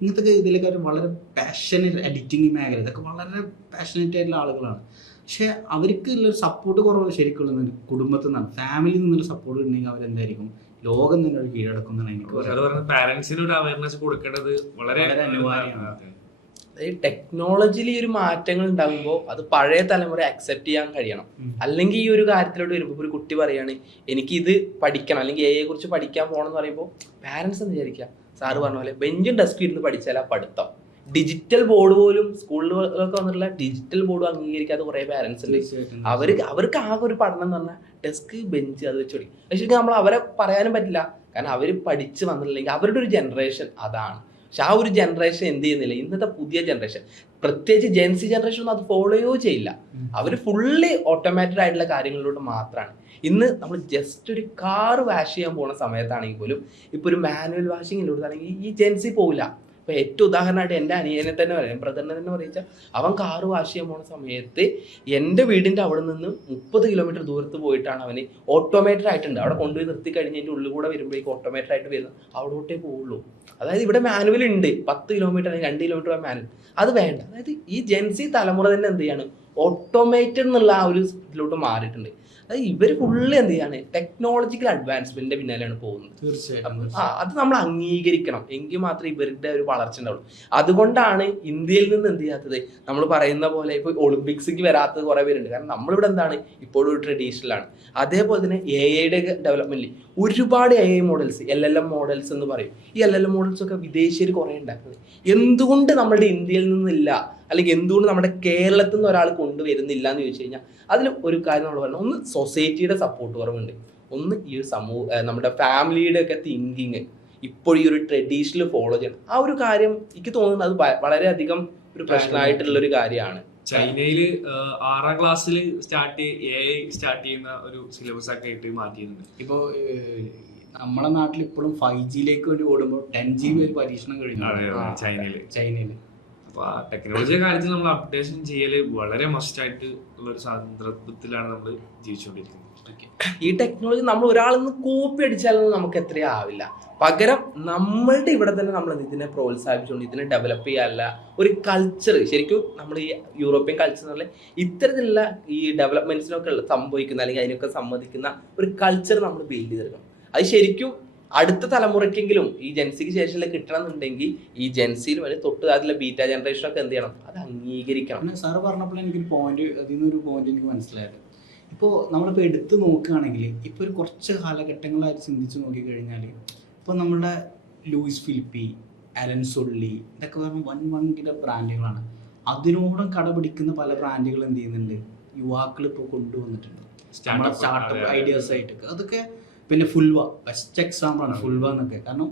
ഇങ്ങനത്തെ ഇതിലൊക്കെ വളരെ പാഷനേറ്റ്, എഡിറ്റിംഗ് മേഖല, ഇതൊക്കെ വളരെ പാഷനേറ്റ് ആയിട്ടുള്ള ആളുകളാണ്. പക്ഷെ അവർക്ക് ഉള്ളൊരു സപ്പോർട്ട് കുറവ് ശരിക്കുള്ള കുടുംബത്തിൽ നിന്നാണ്, ഫാമിലിയിൽ നിന്നൊരു സപ്പോർട്ട് ഉണ്ടെങ്കിൽ അവരെന്തായിരിക്കും ലോകം തന്നെ ഒരു കീഴടക്കുന്നതാണ് എനിക്ക്. പാരന്റ്സിന് ഒരു അവയർനെസ് കൊടുക്കേണ്ടത് വളരെ അനിവാര്യമാണ്. ഈ ടെക്നോളജിയിൽ ഈ ഒരു മാറ്റങ്ങൾ ഉണ്ടാകുമ്പോൾ അത് പഴയ തലമുറ അക്സെപ്റ്റ് ചെയ്യാൻ കഴിയണം. അല്ലെങ്കിൽ ഈ ഒരു കാര്യത്തിലോട്ട് വരുമ്പോൾ ഒരു കുട്ടി പറയാണ് എനിക്ക് ഇത് പഠിക്കണം, അല്ലെങ്കിൽ എയെ കുറിച്ച് പഠിക്കാൻ പോകണം എന്ന് പറയുമ്പോൾ പാരന്റ്സ് എന്ന് വിചാരിക്കുക, സാറ് പറഞ്ഞ പോലെ ബെഞ്ചും ഡെസ്കും ഇരുന്ന് പഠിച്ചാൽ ആ പഠിത്തം. ഡിജിറ്റൽ ബോർഡ് പോലും സ്കൂളിലൊക്കെ വന്നിട്ടുള്ള ഡിജിറ്റൽ ബോർഡ് അംഗീകരിക്കാത്ത കുറേ പാരന്റ്സ് ഉണ്ട്. അവർക്ക് ആകെ ഒരു പഠനം എന്ന് പറഞ്ഞാൽ ഡെസ്ക്, ബെഞ്ച്, അത് വെച്ച് പഠിക്കും. പക്ഷേ നമ്മൾ അവരെ പറയാനും പറ്റില്ല. കാരണം അവർ പഠിച്ച് വന്നിട്ടില്ലെങ്കിൽ അവരുടെ ഒരു ജനറേഷൻ അതാണ്. പക്ഷെ ആ ഒരു ജനറേഷൻ എന്ത് ചെയ്യുന്നില്ല, ഇന്നത്തെ പുതിയ ജനറേഷൻ, പ്രത്യേകിച്ച് ജെൻസി ജനറേഷൻ ഒന്നും അത് ഫോളോയോ ചെയ്യില്ല. അവർ ഫുള്ളി ഓട്ടോമാറ്റഡ് ആയിട്ടുള്ള കാര്യങ്ങളിലോട്ട് മാത്രമാണ്. ഇന്ന് നമ്മൾ ജസ്റ്റ് ഒരു കാർ വാഷ് ചെയ്യാൻ പോകുന്ന സമയത്താണെങ്കിൽ പോലും ഇപ്പോൾ ഒരു മാനുവൽ വാഷിങ്ങിലോട്ടാണെങ്കിൽ ഈ ജെൻസി പോവില്ല. ഇപ്പൊ ഏറ്റവും ഉദാഹരണമായിട്ട് എൻ്റെ അനിയനെ തന്നെ പറയാം, ബ്രദറിനെ തന്നെ പറയുക, അവൻ കാറ് വാഷ് ചെയ്യാൻ പോണ സമയത്ത് എൻ്റെ വീടിൻ്റെ അവിടെ നിന്ന് 30 കിലോമീറ്റർ ദൂരത്ത് പോയിട്ടാണ് അവന് ഓട്ടോമേറ്റഡ് ആയിട്ടുണ്ട്, അവിടെ കൊണ്ടുപോയി നിർത്തി കഴിഞ്ഞ് എൻ്റെ ഉള്ളിൽ കൂടെ വരുമ്പോഴേക്കും ഓട്ടോമേറ്റഡ് ആയിട്ട് വരുന്നത് അവിടോട്ടേ പോവുള്ളൂ. അതായത് ഇവിടെ മാനുവൽ ഉണ്ട്, 10 കിലോമീറ്റർ അല്ലെങ്കിൽ 2 കിലോമീറ്റർ മാനുവൽ, അത് വേണ്ട. അതായത് ഈ ജെൻസി തലമുറ തന്നെ എന്ത് ചെയ്യാണ്, ഓട്ടോമേറ്റഡ് എന്നുള്ള ആ ഒരു ഇതിലോട്ട് മാറിയിട്ടുണ്ട്. അതായത് ഇവർ ഫുള്ള് എന്ത് ചെയ്യാണ്, ടെക്നോളജിക്കൽ അഡ്വാൻസ്മെന്റിന്റെ പിന്നാലെയാണ് പോകുന്നത്. തീർച്ചയായും അത് നമ്മൾ അംഗീകരിക്കണം, എങ്കിൽ മാത്രമേ ഇവരുടെ ഒരു വളർച്ച ഉണ്ടാവുള്ളൂ. അതുകൊണ്ടാണ് ഇന്ത്യയിൽ നിന്ന് എന്ത് ചെയ്യാത്തത്, നമ്മൾ പറയുന്ന പോലെ ഇപ്പൊ ഒളിമ്പിക്സിക്ക് വരാത്തത് കുറെ പേരുണ്ട്. കാരണം നമ്മളിവിടെ എന്താണ് ഇപ്പോഴും ഒരു ട്രഡീഷണലാണ്. അതേപോലെ തന്നെ AI ഡെവലപ്മെന്റിൽ ഒരുപാട് AI മോഡൽസ്, LLM മോഡൽസ് എന്ന് പറയും. ഈ LLM മോഡൽസ് ഒക്കെ വിദേശീയർ കുറെ ഉണ്ടാക്കുന്നത്. എന്തുകൊണ്ട് നമ്മുടെ ഇന്ത്യയിൽ നിന്നില്ല, അല്ലെങ്കിൽ എന്തുകൊണ്ട് നമ്മുടെ കേരളത്തിൽ നിന്ന് ഒരാൾ കൊണ്ടുവരുന്നില്ല എന്ന് ചോദിച്ചു കഴിഞ്ഞാൽ അതിൽ ഒരു കാര്യം നമ്മൾ പറഞ്ഞു, ഒന്ന് സൊസൈറ്റിയുടെ സപ്പോർട്ട് കുറവുണ്ട്, ഒന്ന് ഈ ഒരു നമ്മുടെ ഫാമിലിയുടെ ഒക്കെ തിങ്കിങ് ഇപ്പോൾ ഈ ഒരു ട്രഡീഷണൽ ഫോളോ ചെയ്യണം. ആ ഒരു കാര്യം എനിക്ക് തോന്നുന്നത് അത് വളരെയധികം ഒരു പ്രശ്നമായിട്ടുള്ള ഒരു കാര്യമാണ്. ചൈനയില് 6ാം ക്ലാസ്സിൽ AI സ്റ്റാർട്ട് ചെയ്യുന്ന ഒരു സിലബസ് ഒക്കെ ആയിട്ട് മാറ്റിയിട്ടുണ്ട്. ഇപ്പോ നമ്മളെ നാട്ടിൽ ഇപ്പോഴും 5G വേണ്ടി ഓടുമ്പോൾ 10GB ഒരു പരീക്ഷണം കഴിഞ്ഞു ചൈനയില്. അപ്പൊ ആ ടെക്നോളജി കാര്യത്തിൽ നമ്മൾ അപ്ഡേഷൻ ചെയ്യല് വളരെ മസ്റ്റ് ആയിട്ട് ഉള്ള ഒരു സന്ദർഭത്തിലാണ് നമ്മൾ ജീവിച്ചുകൊണ്ടിരിക്കുന്നത്. ഈ ടെക്നോളജി നമ്മൾ ഒരാളിൽ നിന്ന് കോപ്പി അടിച്ചാലൊന്നും നമുക്ക് എത്രയും ആവില്ല. പകരം നമ്മളുടെ ഇവിടെ തന്നെ നമ്മൾ ഇതിനെ പ്രോത്സാഹിപ്പിച്ചുകൊണ്ട് ഇതിനെ ഡെവലപ്പ് ചെയ്യാനുള്ള ഒരു കൾച്ചർ, ശരിക്കും നമ്മൾ ഈ യൂറോപ്യൻ കൾച്ചർ എന്നുള്ള ഇത്തരത്തിലുള്ള ഈ ഡെവലപ്മെന്റ്സിനൊക്കെ സംഭവിക്കുന്ന അല്ലെങ്കിൽ അതിനൊക്കെ സമ്മതിക്കുന്ന ഒരു കൾച്ചർ നമ്മൾ ബിൽഡ് ചെയ്തെടുക്കണം. അത് ശരിക്കും അടുത്ത തലമുറയ്ക്കെങ്കിലും ഈ ജെൻസിക്ക് ശേഷം കിട്ടണം എന്നുണ്ടെങ്കിൽ ഈ ജെൻസിയിൽ വരെ തൊട്ട് അതിലെ ബീറ്റ ജനറേഷനൊക്കെ എന്ത് ചെയ്യണം, അത് അംഗീകരിക്കണം. സാറ് പറഞ്ഞപ്പോൾ എനിക്കൊരു പോയിന്റ്, അതിൽ നിന്നൊരു പോയിന്റ് എനിക്ക് മനസ്സിലായത്, ഇപ്പോൾ നമ്മളിപ്പോൾ എടുത്ത് നോക്കുകയാണെങ്കിൽ ഇപ്പോൾ ഒരു കുറച്ച് കാലഘട്ടങ്ങളായിട്ട് ചിന്തിച്ച് നോക്കിക്കഴിഞ്ഞാൽ ഇപ്പോൾ നമ്മുടെ ലൂയിസ് ഫിലിപ്പി, അലൻ സൊള്ളി, ഇതൊക്കെ പറഞ്ഞാൽ വൻകിട ബ്രാൻഡുകളാണ്. അതിനോടും കടപിടിക്കുന്ന പല ബ്രാൻഡുകൾ എന്ത് ചെയ്യുന്നുണ്ട്, യുവാക്കൾ ഇപ്പോൾ കൊണ്ടുവന്നിട്ടുണ്ട് സ്റ്റാർട്ടപ്പ് ഐഡിയാസ് ആയിട്ടൊക്കെ. അതൊക്കെ പിന്നെ ഫുൽവ ബെസ്റ്റ് എക്സാമ്പിളാണ് ഫുൽവ എന്നൊക്കെ. കാരണം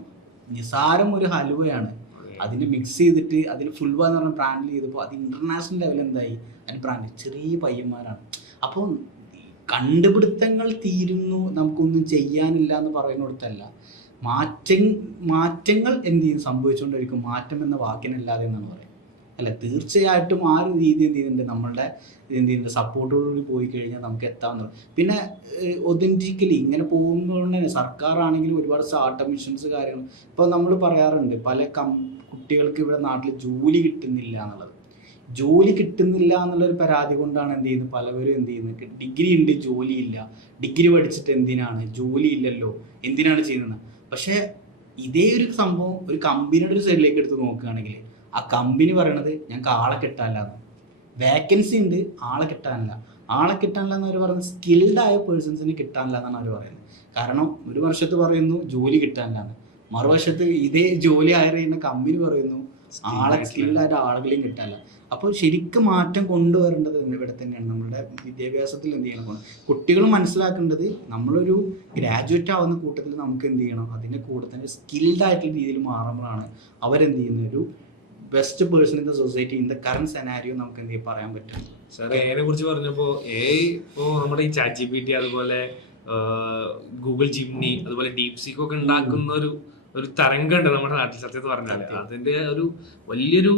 നിസാരം ഒരു ഹലുവയാണ്, അതിന് മിക്സ് ചെയ്തിട്ട് അതിന് ഫുൽവ എന്ന് പറഞ്ഞ ബ്രാൻഡിൽ ചെയ്തപ്പോൾ അത് ഇന്റർനാഷണൽ ലെവൽ എന്തായി, അതിന് ബ്രാൻഡ് ചെറിയ പയ്യന്മാരാണ്. അപ്പോൾ കണ്ടുപിടുത്തങ്ങൾ തീരുന്നു, നമുക്കൊന്നും ചെയ്യാനില്ല എന്ന് പറയുന്നിടത്തല്ല, മാറ്റങ്ങൾ എന്ത് ചെയ്യും സംഭവിച്ചുകൊണ്ടിരിക്കും, മാറ്റം എന്ന വാക്കിനല്ലാതെ എന്നാണ് പറയുന്നത്. അല്ല, തീർച്ചയായിട്ടും ആ ഒരു രീതി എന്ത് ചെയ്യുന്നുണ്ട്, നമ്മളുടെ എന്ത് ചെയ്യുന്നുണ്ട്, സപ്പോർട്ടോടുകൂടി പോയി കഴിഞ്ഞാൽ നമുക്ക് എത്താവുന്നത്. പിന്നെ ഒതന്റിക്കലി ഇങ്ങനെ പോകുമ്പോൾ തന്നെ സർക്കാർ ആണെങ്കിലും ഒരുപാട് സ്റ്റാർട്ടപ്പ് മിഷൻസ് കാര്യങ്ങൾ ഇപ്പോൾ നമ്മൾ പറയാറുണ്ട്, പല കുട്ടികൾക്ക് ഇവിടെ നാട്ടിൽ ജോലി കിട്ടുന്നില്ല എന്നുള്ളത്. ജോലി കിട്ടുന്നില്ല എന്നുള്ളൊരു പരാതി കൊണ്ടാണ് എന്ത് ചെയ്യുന്നത്, പലവരും എന്ത് ചെയ്യുന്നത്, ഡിഗ്രി ഉണ്ട് ജോലിയില്ല, ഡിഗ്രി പഠിച്ചിട്ട് എന്തിനാണ്, ജോലി ഇല്ലല്ലോ എന്തിനാണ് ചെയ്യുന്നത്. പക്ഷേ ഇതേ ഒരു സംഭവം ഒരു കമ്പനിയുടെ ഒരു സൈഡിലേക്ക് എടുത്ത് നോക്കുകയാണെങ്കിൽ ആ കമ്പനി പറയണത് ഞങ്ങൾക്ക് ആളെ കിട്ടാനില്ല, വേക്കൻസി ഉണ്ട് ആളെ കിട്ടാനില്ല എന്ന് അവർ പറയുന്നത് സ്കിൽഡ് ആയ പേഴ്സൺസിന് കിട്ടാനില്ല എന്നാണ് അവർ പറയുന്നത്. കാരണം ഒരു വർഷത്ത് പറയുന്നു ജോലി കിട്ടാനില്ല, മറുവശത്ത് ഇതേ ജോലി ഹയർ ചെയ്യുന്ന കമ്പനി പറയുന്നു സ്കിൽഡായിട്ട് ആളുകളെയും കിട്ടാനില്ല. അപ്പോൾ ശരിക്കും മാറ്റം കൊണ്ടുവരേണ്ടത് ഇവിടെ തന്നെയാണ്, നമ്മുടെ വിദ്യാഭ്യാസത്തിൽ എന്ത് ചെയ്യണം, കുട്ടികൾ മനസ്സിലാക്കേണ്ടത് നമ്മളൊരു ഗ്രാജുവേറ്റ് ആവുന്ന കൂട്ടത്തിൽ നമുക്ക് എന്ത് ചെയ്യണം, അതിൻ്റെ കൂടെ തന്നെ സ്കിൽഡ് ആയിട്ടുള്ള രീതിയിൽ മാറുമ്പോഴാണ് അവരെന്ത് ചെയ്യുന്ന ഒരു best person in the society in the current scenario നമുക്ക് എന്ത് പറയാൻ പറ്റും. സാർ എനെ കുറിച്ച് പറഞ്ഞപ്പോൾ ഇപ്പോൾ നമ്മുടെ ഈ ChatGPT അതുപോലെ ഗൂഗിൾ ജിംനി അതുപോലെ ഡീപ്സീക്ക് ഒക്കെ ഉണ്ടാക്കുന്ന ഒരു തരംഗമുണ്ട് നമ്മുടെ നാട്ടിൽ. സത്യത്തിൽ പറഞ്ഞാൽ അതിന്റെ ഒരു വലിയൊരു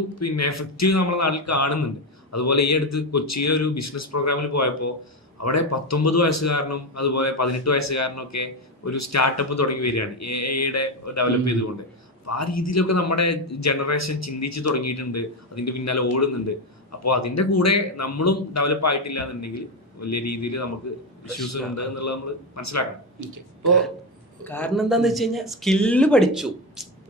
എഫക്റ്റീവ് നമ്മുടെ നാട്ടിൽ കാണുന്നുണ്ട്. അതുപോലെ ഈ അടുത്ത് കൊച്ചിയിലെ ഒരു ബിസിനസ് പ്രോഗ്രാമിൽ പോയപ്പോൾ അവിടെ 19 വയസ്സുകാരനും അതുപോലെ 18 വയസ്സുകാരനും ഒക്കെ ഒരു സ്റ്റാർട്ടപ്പ് തുടങ്ങി വരികയാണ് AI ഡെവലപ്പ് ചെയ്തുകൊണ്ട്. അപ്പൊ ആ രീതിയിലൊക്കെ നമ്മുടെ ജനറേഷൻ ചിന്തിച്ച് തുടങ്ങിയിട്ടുണ്ട്, അതിന്റെ പിന്നാലെ ഓടുന്നുണ്ട്. അപ്പോൾ അതിന്റെ കൂടെ നമ്മളും ഡെവലപ്പ് ആയിട്ടില്ല എന്നുണ്ടെങ്കിൽ വലിയ രീതിയിൽ നമുക്ക് ഇഷ്യൂസ് ഉണ്ട് എന്നുള്ളത് നമ്മൾ മനസ്സിലാക്കണം. കാരണം എന്താന്ന് വെച്ച് കഴിഞ്ഞാൽ സ്കില്ല് പഠിച്ചു,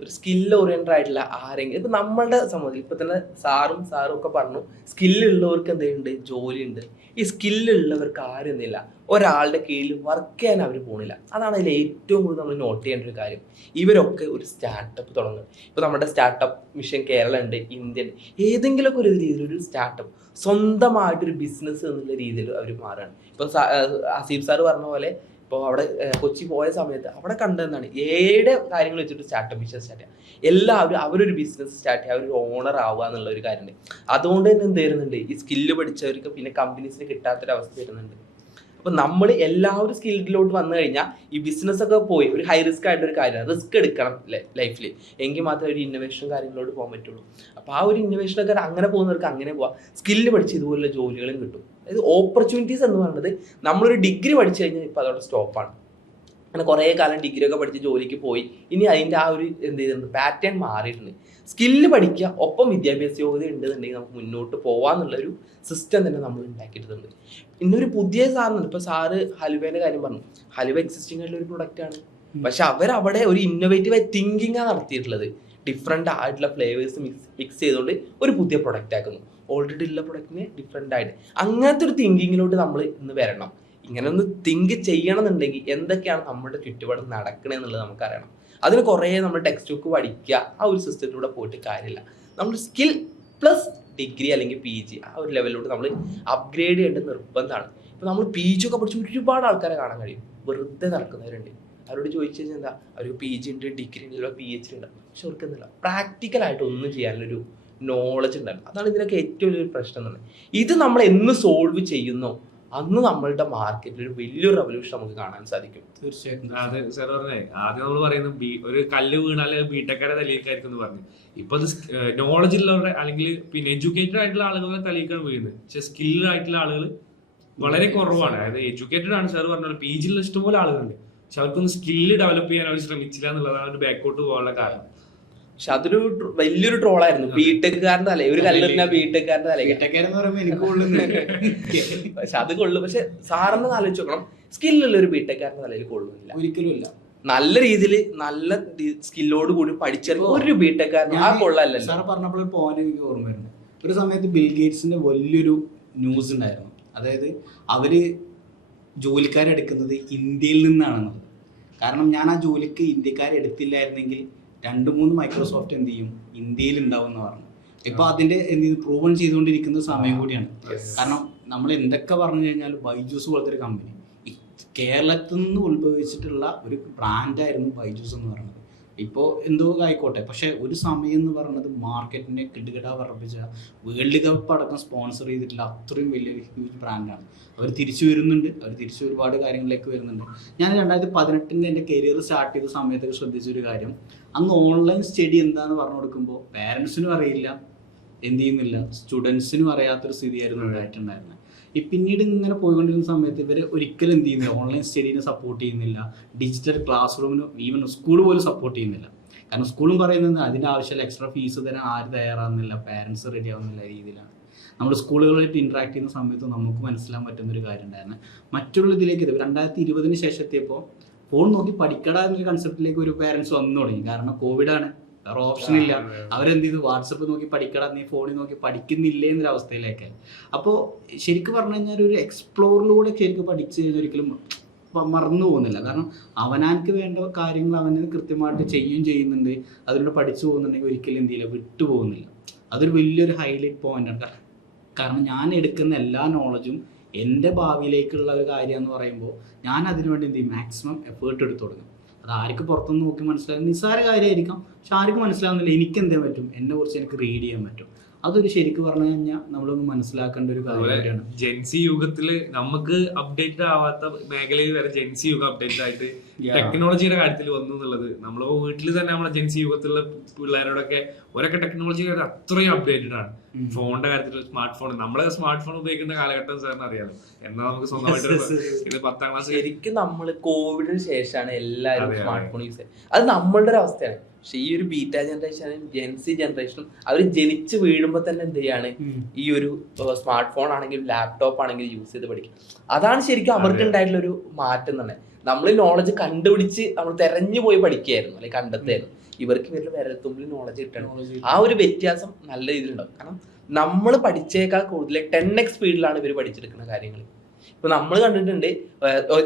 ഒരു സ്കില്ല് ഓറിയന്റഡ് ആയിട്ടുള്ള ആരെങ്കിലും ഇപ്പൊ നമ്മളുടെ സമൂഹത്തിൽ ഇപ്പൊ തന്നെ സാറും ഒക്കെ പറഞ്ഞു, സ്കില്ലുള്ളവർക്ക് എന്തുണ്ട്, ജോലിയുണ്ട്. ഈ സ്കില്ലുള്ളവർക്ക് ആരും എന്തില്ല, ഒരാളുടെ കീഴിൽ വർക്ക് ചെയ്യാൻ അവർ പോണില്ല. അതാണ് അതിൽ ഏറ്റവും കൂടുതൽ നമ്മൾ നോട്ട് ചെയ്യേണ്ട ഒരു കാര്യം. ഇവരൊക്കെ ഒരു സ്റ്റാർട്ടപ്പ് തുടങ്ങും. ഇപ്പൊ നമ്മുടെ സ്റ്റാർട്ടപ്പ് മിഷൻ കേരള ഉണ്ട്, ഇന്ത്യ ഉണ്ട്, ഏതെങ്കിലുമൊക്കെ ഒരു രീതിയിൽ ഒരു സ്റ്റാർട്ടപ്പ് സ്വന്തമായിട്ടൊരു ബിസിനസ് എന്നുള്ള രീതിയിൽ അവർ മാറുകയാണ്. ഇപ്പൊ ഹസീബ് സാർ പറഞ്ഞ പോലെ ഇപ്പോൾ അവിടെ കൊച്ചി പോയ സമയത്ത് അവിടെ കണ്ടതെന്നാണ് ഏടെ കാര്യങ്ങൾ വെച്ചിട്ട് സ്റ്റാർട്ടപ്പ് ബിസിനസ് സ്റ്റാർട്ട് ചെയ്യുക. എല്ലാവരും അവരൊരു ബിസിനസ് സ്റ്റാർട്ട് ചെയ്യുക, അവരൊരു ഓണർ ആവുക എന്നുള്ള ഒരു കാര്യമുണ്ട്. അതുകൊണ്ട് തന്നെ എന്ത് വരുന്നുണ്ട്, ഈ സ്കില്ല് പഠിച്ചവർക്ക് പിന്നെ കമ്പനീസിന് കിട്ടാത്തൊരവസ്ഥ വരുന്നുണ്ട്. അപ്പൊ നമ്മൾ എല്ലാവരും സ്കിൽഡിലോട്ട് വന്നു കഴിഞ്ഞാൽ ഈ ബിസിനസ് ഒക്കെ പോയി ഒരു ഹൈ റിസ്ക് ആയിട്ട് ഒരു കാര്യമാണ്, റിസ്ക് എടുക്കണം ലൈഫിൽ, എങ്കിൽ മാത്രമേ ഒരു ഇന്നോവേഷൻ കാര്യങ്ങളിലോട്ട് പോകാൻ പറ്റുള്ളൂ. അപ്പോൾ ആ ഒരു ഇന്നോവേഷനൊക്കെ അങ്ങനെ പോകുന്നവർക്ക് അങ്ങനെ പോവാം. സ്കില്ല് പഠിച്ച് ഇതുപോലുള്ള ജോലികളും കിട്ടും. അതായത് ഓപ്പർച്യൂണിറ്റീസ് എന്ന് പറയുന്നത് നമ്മളൊരു ഡിഗ്രി പഠിച്ചു കഴിഞ്ഞാൽ ഇപ്പോൾ അതോടെ സ്റ്റോപ്പാണ്. അങ്ങനെ കുറേ കാലം ഡിഗ്രി ഒക്കെ പഠിച്ച് ജോലിക്ക് പോയി, ഇനി അതിൻ്റെ ആ ഒരു എന്ത് ചെയ്തിട്ടുണ്ട്, പാറ്റേൺ മാറിയിട്ടുണ്ട്. സ്കില്ല് പഠിക്കുക, ഒപ്പം വിദ്യാഭ്യാസ യോഗ്യത ഉണ്ടെന്നുണ്ടെങ്കിൽ നമുക്ക് മുന്നോട്ട് പോകാമെന്നുള്ളൊരു സിസ്റ്റം തന്നെ നമ്മൾ ഉണ്ടാക്കിയിട്ടുണ്ട്. ഇന്നൊരു പുതിയ സാധനം, ഇപ്പോൾ സാറ് ഹലുവേൻ്റെ കാര്യം പറഞ്ഞു, ഹലുവ എക്സിസ്റ്റിംഗ് ആയിട്ടുള്ള ഒരു പ്രൊഡക്റ്റ് ആണ്. പക്ഷെ അവരവിടെ ഒരു ഇന്നോവേറ്റീവായി തിങ്കിങ്ങാണ് നടത്തിയിട്ടുള്ളത്. ഡിഫറെൻ്റ് ആയിട്ടുള്ള ഫ്ലേവേഴ്സ് മിക്സ് ചെയ്തുകൊണ്ട് ഒരു പുതിയ പ്രൊഡക്റ്റ് ആക്കുന്നു. ഓൾറെഡി ഉള്ള പ്രൊഡക്റ്റിനെ ഡിഫറെൻ്റ് ആയിട്ട് അങ്ങനത്തെ ഒരു തിങ്കിങ്ങിലോട്ട് നമ്മൾ ഇന്ന് വരണം. ഇങ്ങനെ ഒന്ന് തിങ്ക് ചെയ്യണമെന്നുണ്ടെങ്കിൽ എന്തൊക്കെയാണ് നമ്മുടെ ചുറ്റുപാടും നടക്കണമെന്നുള്ളത് നമുക്കറിയണം. അതിന് കുറേ നമ്മൾ ടെക്സ്റ്റ് ബുക്ക് പഠിക്കുക, ആ ഒരു സിസ്റ്റത്തിലൂടെ പോയിട്ട് കാര്യമില്ല. നമ്മൾ സ്കിൽ പ്ലസ് ഡിഗ്രി അല്ലെങ്കിൽ PG ആ ഒരു ലെവലിലോട്ട് നമ്മൾ അപ്ഗ്രേഡ് ചെയ്യേണ്ടത് നിർബന്ധമാണ്. ഇപ്പോൾ നമ്മൾ PG ഒക്കെ പഠിച്ച് ഒരുപാട് ആൾക്കാരെ കാണാൻ കഴിയും, വെറുതെ നടക്കുന്നവരുണ്ട്. അവരോട് ചോദിച്ചു കഴിഞ്ഞാൽ എന്താ, അവർക്ക് PG ഉണ്ട്, ഡിഗ്രി ഉണ്ട്, PhD ഉണ്ട്, പക്ഷെ അവർക്ക് എന്തില്ല പ്രാക്ടിക്കലായിട്ട് ഒന്നും ചെയ്യാനുള്ളൊരു നോളജ് ഉണ്ടായിരുന്നു. അതാണ് ഇതിനൊക്കെ ഏറ്റവും വലിയൊരു പ്രശ്നം തന്നെ. ഇത് നമ്മൾ എന്ന് സോൾവ് ചെയ്യുന്നോ അന്ന് നമ്മളുടെ മാർക്കറ്റിൽ ഒരു വലിയൊരു റെവല്യൂഷൻ നമുക്ക് കാണാൻ സാധിക്കും. തീർച്ചയായിട്ടും. അതെ സാർ പറഞ്ഞേ, ആദ്യം നമ്മൾ പറയുന്നത് ഒരു കല്ല് വീണാൽ ബിടെക്കാരെ തലയിലേക്കായിരിക്കും എന്ന് പറഞ്ഞു. ഇപ്പൊ അത് നോളജ് ഉള്ളവരുടെ അല്ലെങ്കിൽ പിന്നെ എഡ്യൂക്കേറ്റഡ് ആയിട്ടുള്ള ആളുകളുടെ തലയിലേക്കാണ് വീഴുന്നത്. പക്ഷെ സ്കിൽഡ് ആയിട്ടുള്ള ആളുകൾ വളരെ കുറവാണ്. അതായത് എഡ്യൂക്കേറ്റഡ് ആണ് സാർ പറഞ്ഞ PG ഇഷ്ടംപോലെ ആളുകളുണ്ട്, പക്ഷെ അവർക്കൊന്ന് സ്കില്ല് ഡെവലപ്പ് ചെയ്യാൻ അവർ ശ്രമിച്ചില്ല എന്നുള്ളതാണ് ഒരു ബാക്കോട്ട് പോകാനുള്ള കാരണം. പക്ഷെ അതൊരു വലിയൊരു ട്രോളായിരുന്നു. ബിടെക്കാരന്റെ തലേ ഒരു കല്ലെറിഞ്ഞ ബിടെക്കാരന്റെ തലേ. പക്ഷെ അത് കൊള്ളും. പക്ഷെ സാറിന് ആലോചിച്ച് നോക്കണം, സ്കില്ലുള്ള ഒരു ബിടെക്കാരന്റെ തലയിൽ കൊള്ളുന്നില്ല, ഒരിക്കലും ഇല്ല. നല്ല രീതിയിൽ നല്ല സ്കില്ലോട് കൂടി പഠിച്ചിറങ്ങി ഒരു ബിടെക്കാരൻ ആ കൊള്ളല്ലോ. സാർ പറഞ്ഞപ്പോൾ ഒരു പോയിന്റ് എനിക്ക് ഓർമ്മ വരുന്നത്, ഒരു സമയത്ത് ബിൽ ഗേറ്റ്സിന്റെ വലിയൊരു ന്യൂസ് ഉണ്ടായിരുന്നു. അതായത് അവര് ജോലിക്കാരെടുക്കുന്നത് ഇന്ത്യയിൽ നിന്നാണെന്നുള്ളത്. കാരണം ഞാൻ ആ ജോലിക്ക് ഇന്ത്യക്കാരെ എടുത്തില്ലായിരുന്നെങ്കിൽ 2-3 മൈക്രോസോഫ്റ്റ് എന്ത് ചെയ്യും, ഇന്ത്യയിൽ ഉണ്ടാവും എന്ന് പറഞ്ഞു. ഇപ്പൊ അതിന്റെ എന്ത് ചെയ്ത് പ്രൂവൺ ചെയ്തുകൊണ്ടിരിക്കുന്ന സമയം കൂടിയാണ്. കാരണം നമ്മൾ എന്തൊക്കെ പറഞ്ഞു കഴിഞ്ഞാൽ ബൈജൂസ് പോലത്തെ ഒരു കമ്പനി കേരളത്തിൽ നിന്ന് ഉത്ഭവിച്ചിട്ടുള്ള ഒരു ബ്രാൻഡായിരുന്നു ബൈജൂസ് എന്ന് പറയുന്നത്. ഇപ്പോൾ എന്തോ ആയിക്കോട്ടെ, പക്ഷെ ഒരു സമയം എന്ന് പറയുന്നത് മാർക്കറ്റിനെ കിടുകിട വർദ്ധിച്ച വേൾഡ് കപ്പ് അടക്കം സ്പോൺസർ ചെയ്തിട്ടുള്ള അത്രയും വലിയൊരു ഹ്യൂജ് ബ്രാൻഡാണ്. അവർ തിരിച്ചു വരുന്നുണ്ട്, അവർ തിരിച്ചു ഒരുപാട് കാര്യങ്ങളിലേക്ക് വരുന്നുണ്ട്. ഞാൻ 2018 എൻ്റെ കരിയർ സ്റ്റാർട്ട് ചെയ്ത സമയത്തൊക്കെ ശ്രദ്ധിച്ചൊരു കാര്യം, അന്ന് ഓൺലൈൻ സ്റ്റഡി എന്താണെന്ന് പറഞ്ഞു കൊടുക്കുമ്പോൾ പേരൻസിനും അറിയില്ല, എന്ത് ചെയ്യുന്നില്ല, സ്റ്റുഡൻസിനും അറിയാത്തൊരു സ്ഥിതിയായിരുന്നു ഉണ്ടായിട്ടുണ്ടായിരുന്നത്. ഈ പിന്നീട് ഇങ്ങനെ പോയിക്കൊണ്ടിരുന്ന സമയത്ത് ഇവർ ഒരിക്കലും എന്ത് ചെയ്യുന്നില്ല, ഓൺലൈൻ സ്റ്റഡീനെ സപ്പോർട്ട് ചെയ്യുന്നില്ല, ഡിജിറ്റൽ ക്ലാസ് റൂമിന് ഈവൻ സ്കൂൾ പോലും സപ്പോർട്ട് ചെയ്യുന്നില്ല. കാരണം സ്കൂളും പറയുന്നത് അതിൻ്റെ ആവശ്യമില്ല, എക്സ്ട്രാ ഫീസ് തരാൻ ആരും തയ്യാറാകുന്നില്ല, പാരൻസ് റെഡി ആവുന്നില്ല രീതിയിലാണ്. നമ്മൾ സ്കൂളുകളായിട്ട് ഇൻട്രാക്ട് ചെയ്യുന്ന സമയത്ത് നമുക്ക് മനസ്സിലാൻ പറ്റുന്നൊരു കാര്യം ഉണ്ടായിരുന്നു. മറ്റുള്ള ഇതിലേക്ക് 2020 ശേഷം എത്തിയപ്പോൾ ഫോൺ നോക്കി പഠിക്കടാ എന്നൊരു കൺസെപ്റ്റിലേക്ക് ഒരു പാരൻസ് വന്നു തുടങ്ങി. കാരണം കോവിഡാണ്, വേറെ ഓപ്ഷൻ ഇല്ല. അവരെന്ത് ചെയ്തു, വാട്സപ്പ് നോക്കി പഠിക്കടാ, നീ ഫോണിൽ നോക്കി പഠിക്കുന്നില്ലേ എന്നൊരു അവസ്ഥയിലേക്ക്. അപ്പോൾ ശരിക്കും പറഞ്ഞു കഴിഞ്ഞാൽ ഒരു എക്സ്പ്ലോറിലൂടെ ശരിക്കും പഠിച്ചു കഴിഞ്ഞാൽ ഒരിക്കലും മറന്നു പോകുന്നില്ല. കാരണം അവനാർക്ക് വേണ്ട കാര്യങ്ങൾ അവന് കൃത്യമായിട്ട് ചെയ്യുന്നുണ്ട്, അതിലൂടെ പഠിച്ചു പോകുന്നുണ്ടെങ്കിൽ ഒരിക്കലും എന്ത് ചെയ്യില്ല, വിട്ടുപോകുന്നില്ല. അതൊരു വലിയൊരു ഹൈലൈറ്റ് പോയിന്റാണ്. കാരണം ഞാൻ എടുക്കുന്ന എല്ലാ നോളജും എൻ്റെ ഭാവിയിലേക്കുള്ള ഒരു കാര്യം എന്ന് പറയുമ്പോൾ ഞാൻ അതിനുവേണ്ടി എന്ത് ചെയ്യും, മാക്സിമം എഫേർട്ട് എടുത്തു തുടങ്ങും. അത് ആർക്ക് പുറത്തുനിന്ന് നോക്കി മനസ്സിലാകും നിസ്സാര കാര്യമായിരിക്കാം, പക്ഷെ ആർക്കും മനസ്സിലാകുന്നില്ല. എനിക്ക് എന്ത് ചെയ്യാൻ പറ്റും, എന്നെ കുറിച്ച് എനിക്ക് റീഡ് ചെയ്യാൻ പറ്റും. അതൊരു ശരിക്കും പറഞ്ഞു കഴിഞ്ഞാൽ നമ്മളൊന്ന് മനസ്സിലാക്കേണ്ട ഒരു കാര്യമാണ്. ജെൻസി യുഗത്തില് നമുക്ക് അപ്ഡേറ്റഡ് ആവാത്ത മേഖലയിൽ വരെ ജെൻസി യുഗം അപ്ഡേറ്റഡ് ആയിട്ട് ടെക്നോളജിയുടെ കാര്യത്തിൽ വന്നു എന്നുള്ളത്. നമ്മൾ വീട്ടിൽ തന്നെ നമ്മളെ ജെൻസി യുഗത്തിലുള്ള പിള്ളേരോടൊക്കെ ഒരൊക്കെ ടെക്നോളജി അത്രയും അപ്ഡേറ്റഡ് ആണ്. ഫോണിന്റെ കാര്യത്തിൽ സ്മാർട്ട് ഫോൺ, നമ്മളെ സ്മാർട്ട് ഫോൺ ഉപയോഗിക്കുന്ന കാലഘട്ടം സാറിന് അറിയാലോ. എന്നാൽ നമുക്ക് സ്വന്തമായിട്ട് 10ാം ക്ലാസ് ശരിക്കും നമ്മൾ കോവിഡിന് ശേഷമാണ് എല്ലാവരും സ്മാർട്ട് ഫോൺ യൂസ് ചെയ്യുന്നത്. അത് നമ്മളുടെ ഒരു അവസ്ഥയാണ്. പക്ഷെ ഈ ഒരു ബീറ്റ ജനറേഷനും ജെൻസി ജനറേഷനും അവർ ജനിച്ച് വീഴുമ്പോൾ തന്നെ എന്ത് ചെയ്യാണ്, ഈ ഒരു സ്മാർട്ട് ഫോൺ ആണെങ്കിലും ലാപ്ടോപ്പ് ആണെങ്കിലും യൂസ് ചെയ്ത് പഠിക്കും. അതാണ് ശരിക്കും അവർക്ക് ഉണ്ടായിട്ടുള്ള ഒരു മാറ്റം തന്നെ. നമ്മൾ നോളജ് കണ്ടുപിടിച്ച് നമ്മൾ തെരഞ്ഞു പോയി പഠിക്കുകയായിരുന്നു, അല്ലെങ്കിൽ കണ്ടെത്തായിരുന്നു. ഇവർക്ക് ഇവരുടെ വിരൽത്തുമ്പിൽ നോളജ് കിട്ടണം. ആ ഒരു വ്യത്യാസം നല്ല രീതിയിലുണ്ടാവും. കാരണം നമ്മൾ പഠിച്ചേക്കാൾ കൂടുതൽ 10x സ്പീഡിലാണ് ഇവർ പഠിച്ചെടുക്കുന്ന കാര്യങ്ങൾ. ഇപ്പൊ നമ്മൾ കണ്ടിട്ടുണ്ട്,